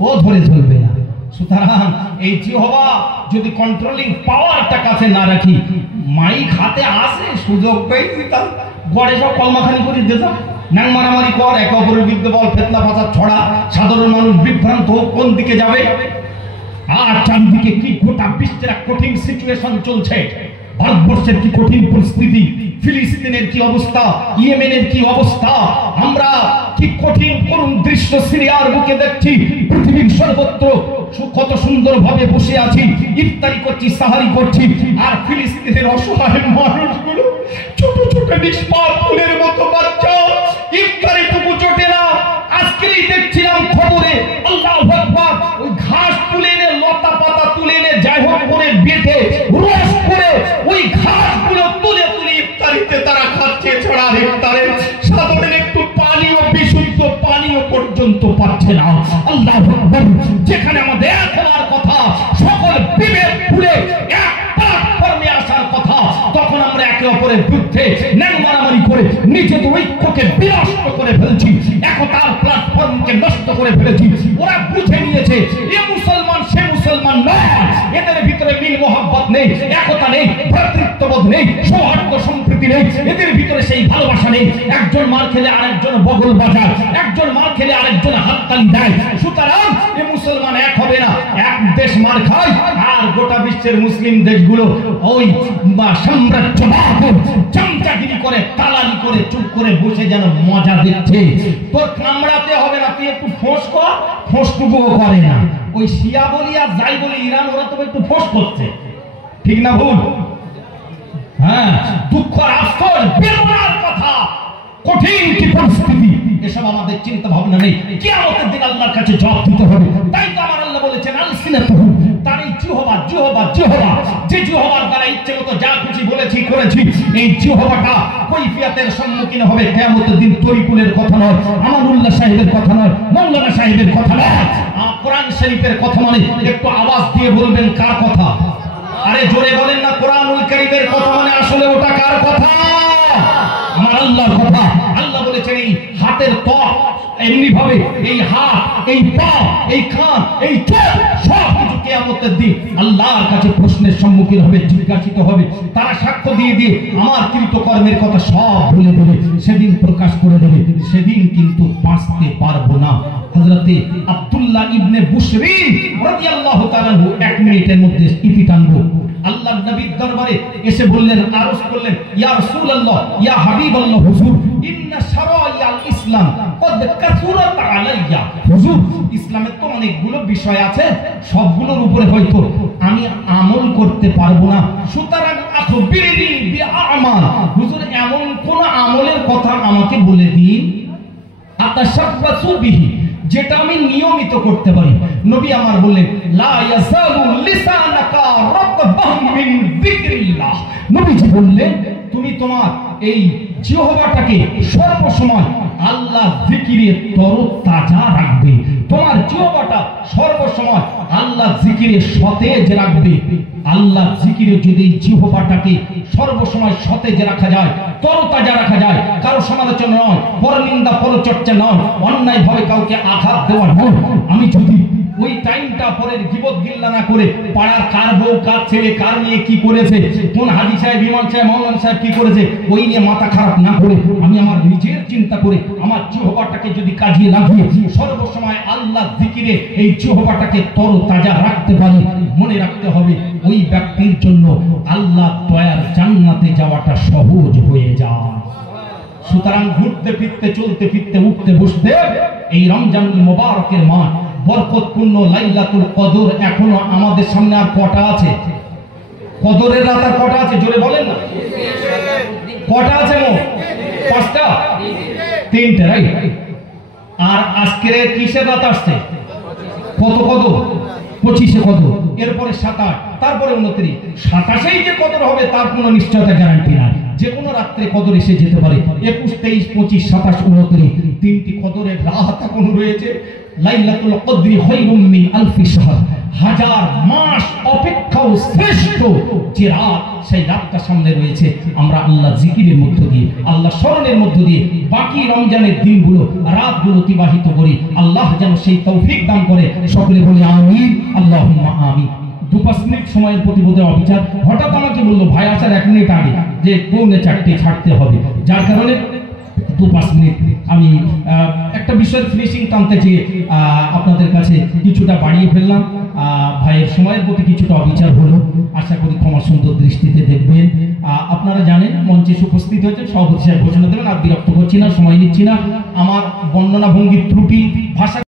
ও ধরে ঝুলবে না। সুতরাং এই জিহবা যদি কন্ট্রোলিং পাওয়ারটা কাছে না রাখি, মাইক হাতে আসে সুযোগ পেয়েছি তার গড়ে সব কলমাখানি করে দিতে, নাং মারামারি কর, একে অপরের বিরুদ্ধে বল, ফেতনা ফাসাদ ছড়া, সাধারণ মানুষ বিভ্রান্ত হোক, কোন দিকে যাবে। আর চারদিকে কি গোটা বিশ্বের এক কঠিন সিচুয়েশন চলছে, ভারতবর্ষের কি কঠিন পরিস্থিতি, ফিলিস্তিনের কি অবস্থা, ইয়েমেনের কি অবস্থা, আমরা কি কঠিন করুণ দৃশ্য সিরিয়ার বুকে দেখছি। পৃথিবীর সর্বত্র কত সুন্দর ভাবে বসে আছি, ইফতারি করছি, সাহারি করছি, আর ফিলিস্তিনের অসহায় মানুষগুলো ছোট ছোট নিষ্পাপ ফুলের মতো বাচ্চা, ইফতারিটুকু জোটে না। আজকেই দেখছিলাম খবরে, আল্লাহু আকবার, ওই ঘাস তুলে এনে, লতা পাতা তুলে এনে, যাই হোক করে বেঁধে রস করে ওই ঘাসগুলো তুলে তুলে ইফতারিতে তারা খাচ্ছে। ছড়া ইফতারে সাধারণ একটু পানীয়, বিশুদ্ধ পানীয় পর্যন্ত পাচ্ছে না। আল্লাহু আকবার, যেখানে আমাদের একবার কথা, সকল বিবেক ভুলে এক প্ল্যাটফর্মে আসার কথা, তখন আমরা একে অপরের বিরুদ্ধে ন্যাং মারামারি করে নিজেদের ঐক্যকে বিনষ্ট করে ফেলছি, একতার প্ল্যাটফর্মকে নষ্ট করে ফেলেছি। ওরা বুঝে নিয়েছে এ মুসলমান সে মুসলমান নয়, এদের ভিতরে মিল মোহাব্বত নেই, একতা নেই, ভ্রাতৃত্ববোধ নেই, সৌহার্দ্য সম্প্রীতি নেই, এদের ভিতরে সেই ভালোবাসা নেই। একজন মার খেলে আরেকজন বগল বাজায়, একজন মার খেলে আরেকজন হাততালি দেয়। সুতরাং এ মুসলমান এক হবে না, এক দেশ মার খায় আর গোটা বিশ্বের মুসলিম দেশগুলো ওই সাম্রাজ্যবাদ চামচাগিরি করে, তালালি করে, চুপ করে বসে যেন মজা দিচ্ছে। তোর কামড়াতে হবে না, তুই একটু ফোঁস কর, ফোঁসটুকুও করে না। ওই শিয়া বলি আর যাই বলি ইরান, ওরা তো একটু ফোঁস করছে, ঠিক না ভুল? হ্যাঁ, দুঃখ আর আফসোস, বেদনার কথা, কঠিন কি পরিস্থিতি, এসব আমাদের চিন্তা ভাবনা নেই। কিয়ামতের দিন আল্লাহর কাছে জবাব দিতে হবে। তাই তো আমার আল্লাহ বলেছেন আলসিনাতুহু, তার এই জিহবা, জিহবা, জিহবা, যে জিহবার দ্বারা ইচ্ছে মতো যা খুশি বলেছি করেছি, এই জিহবাটা কৈফিয়তের সম্মুখীন হবে কিয়ামতের দিন। তরিকুলের কথা নয়, আমানুল্লাহ সাহেবের কথা নয়, মৌলানা সাহেবের কথা নয়, কোরআন শরীফের কথা। মানে একটু আওয়াজ দিয়ে বলবেন কার কথা? আরে জোরে বলেন না, কোরআনুল কারীমের কথা। মানে আসলে ওটা কার কথা? আমার আমার আল্লাহর কথা। আল্লাহ বলেছেন এই হাতের ত্বক, এমনি ভাবে এই হাত, এই পা, এই কান, এই চোখ সব কিছু কিয়ামতের দিন আল্লাহর কাছে প্রশ্নের সম্মুখীন হবে, জিজ্ঞাসিত হবে। তারা সাক্ষ্য দিয়ে দিয়ে আমার কৃতকর্মের কথা সব ভুলে দেবে, সেদিন প্রকাশ করে দেবে। সেদিন কিন্তু বাঁচতে পারবো না। হযরতে আব্দুল্লাহ ইবনে বুশরি রাদিয়াল্লাহু তাআলা 1 মিনিটের মধ্যে ইতি টানবো। আল্লাহর নবীর দরবারে এসে বললেন, আরজ করলেন, ইয়া রাসূলুল্লাহ, ইয়া হাবিবাল্লাহ, হুজুর ইন্না শারাইআল ইসলাম কদ কাসুরাত আলাইয়া। হুজুর, ইসলামের তো অনেকগুলো বিষয় আছে, সবগুলোর উপরে হয়তো আমি আমল করতে পারবো না, সুতরাং আখবিরনি বিআমাল। হুজুর, এমন কোন আমলের কথা আমাকে বলে দিন আতাশাব্বাসু বিহি, যেটা আমি নিয়মিত করতে পারি। নবী আমার বললেন, লা ইয়াসালু লিসানাকা রাতবান মিন যিকরিল্লাহ। নবীজি বললেন, তুমি তোমার এই জিহ্বাটাকে সর্বসময় আল্লাহ জিকিরে তরতাজা রাখবে। তোমার জিহ্বাটা সর্বসময় আল্লাহ জিকিরে সতেজ রাখবে। আল্লাহ জিকিরে যদি জিহ্বাটাকে সর্বসময় সতেজ রাখা যায়, তরতাজা রাখা যায়, কারো সমালোচনা নয়, পরনিন্দা পরচর্চা নয়, অন্যায় ভাবে কাউকে আঘাত দেওয়া নয়। আমি যদি ওই টাইমটা পরের গীবত গিল্লা না করে পাড়ার কার বউ, কার ছেলে, কার নিয়ে কি করেছে, কোন হাজী সাহেব, ইমাম সাহেব, মাওলানা সাহেব কি করেছে, ওই নিয়ে মাথা খারাপ না করে আমি আমার নিজের চিন্তা করে আমার জিহ্বাটাকে যদি কাজে লাগিয়ে সর্বসময় আল্লাহ জিকিরে এই জিহ্বাটাকে তরতাজা রাখতে পারি, মনে রাখতে হবে ওই ব্যক্তির জন্য আল্লাহ দয়ার জান্নাতে যাওয়াটা সহজ হয়ে যায়। সুতরাং ঘুরতে ফিরতে, চলতে ফিরতে, উঠতে বসতে এই রমজানুল মুবারকের মাস, বরকতপূর্ণ লাইলাতুল কদর এখনো আমাদের সামনে আর কটা আছে? কদরের রাত আর কটা আছে? জোরে বলেন না, কটা আছে? মোট 5টা, 3টে, রাইট? আর আজকের কিসের রাত আসছে? কত কদর? 25-এ কদর, এরপরে 27, তারপরে 29। 27-এই যে কদর হবে তার কোনো নিশ্চয়তা গ্যারান্টি নাই, যে কোনো রাত্রে কদর এসে যেতে পারে। 21, 23, 25, 27, 29 তিনটি কদরের রাত এখনো রয়েছে। লাইলাতুল কদরি খায়রুম মিন আলফি শাহর, হাজার মাস অপেক্ষাও শ্রেষ্ঠ যে রাত, সেই রাতটা সামনে রয়েছে। আমরা আল্লাহ জিকিরের মধ্য দিয়ে, আল্লাহ স্মরণের মধ্য দিয়ে বাকি রমজানের দিনগুলো, রাতগুলো অতিবাহিত করি। আল্লাহ যেন সেই তৌফিক দান করে। সকলে বলি আমিন, আল্লাহুম্মা আমিন। 2-5 মিনিট সময়ের প্রতিবোধে অবিচার। হঠাৎ আমাকে বললো, ভাই আসার 1 মিনিট আগে যে 4:45 ছাড়তে হবে, যার কারণে 2-5 মিনিট আমি একটা বিষয়ের ফিনিশিং টানতে চেয়ে আপনাদের কাছে কিছুটা বাড়িয়ে ফেললাম। ভাইয়ের সময়ের প্রতি কিছুটা অবিচার হলো, আশা করি ক্ষমা সুন্দর দৃষ্টিতে দেখবেন। আপনারা জানেন মঞ্চে উপস্থিত হয়েছেন, সভাপতি সাহেব ঘোষণা দেবেন। আর বিরক্ত করছি না, সময় নিচ্ছি না। আমার বর্ণনা ভঙ্গির ত্রুটি, ভাষা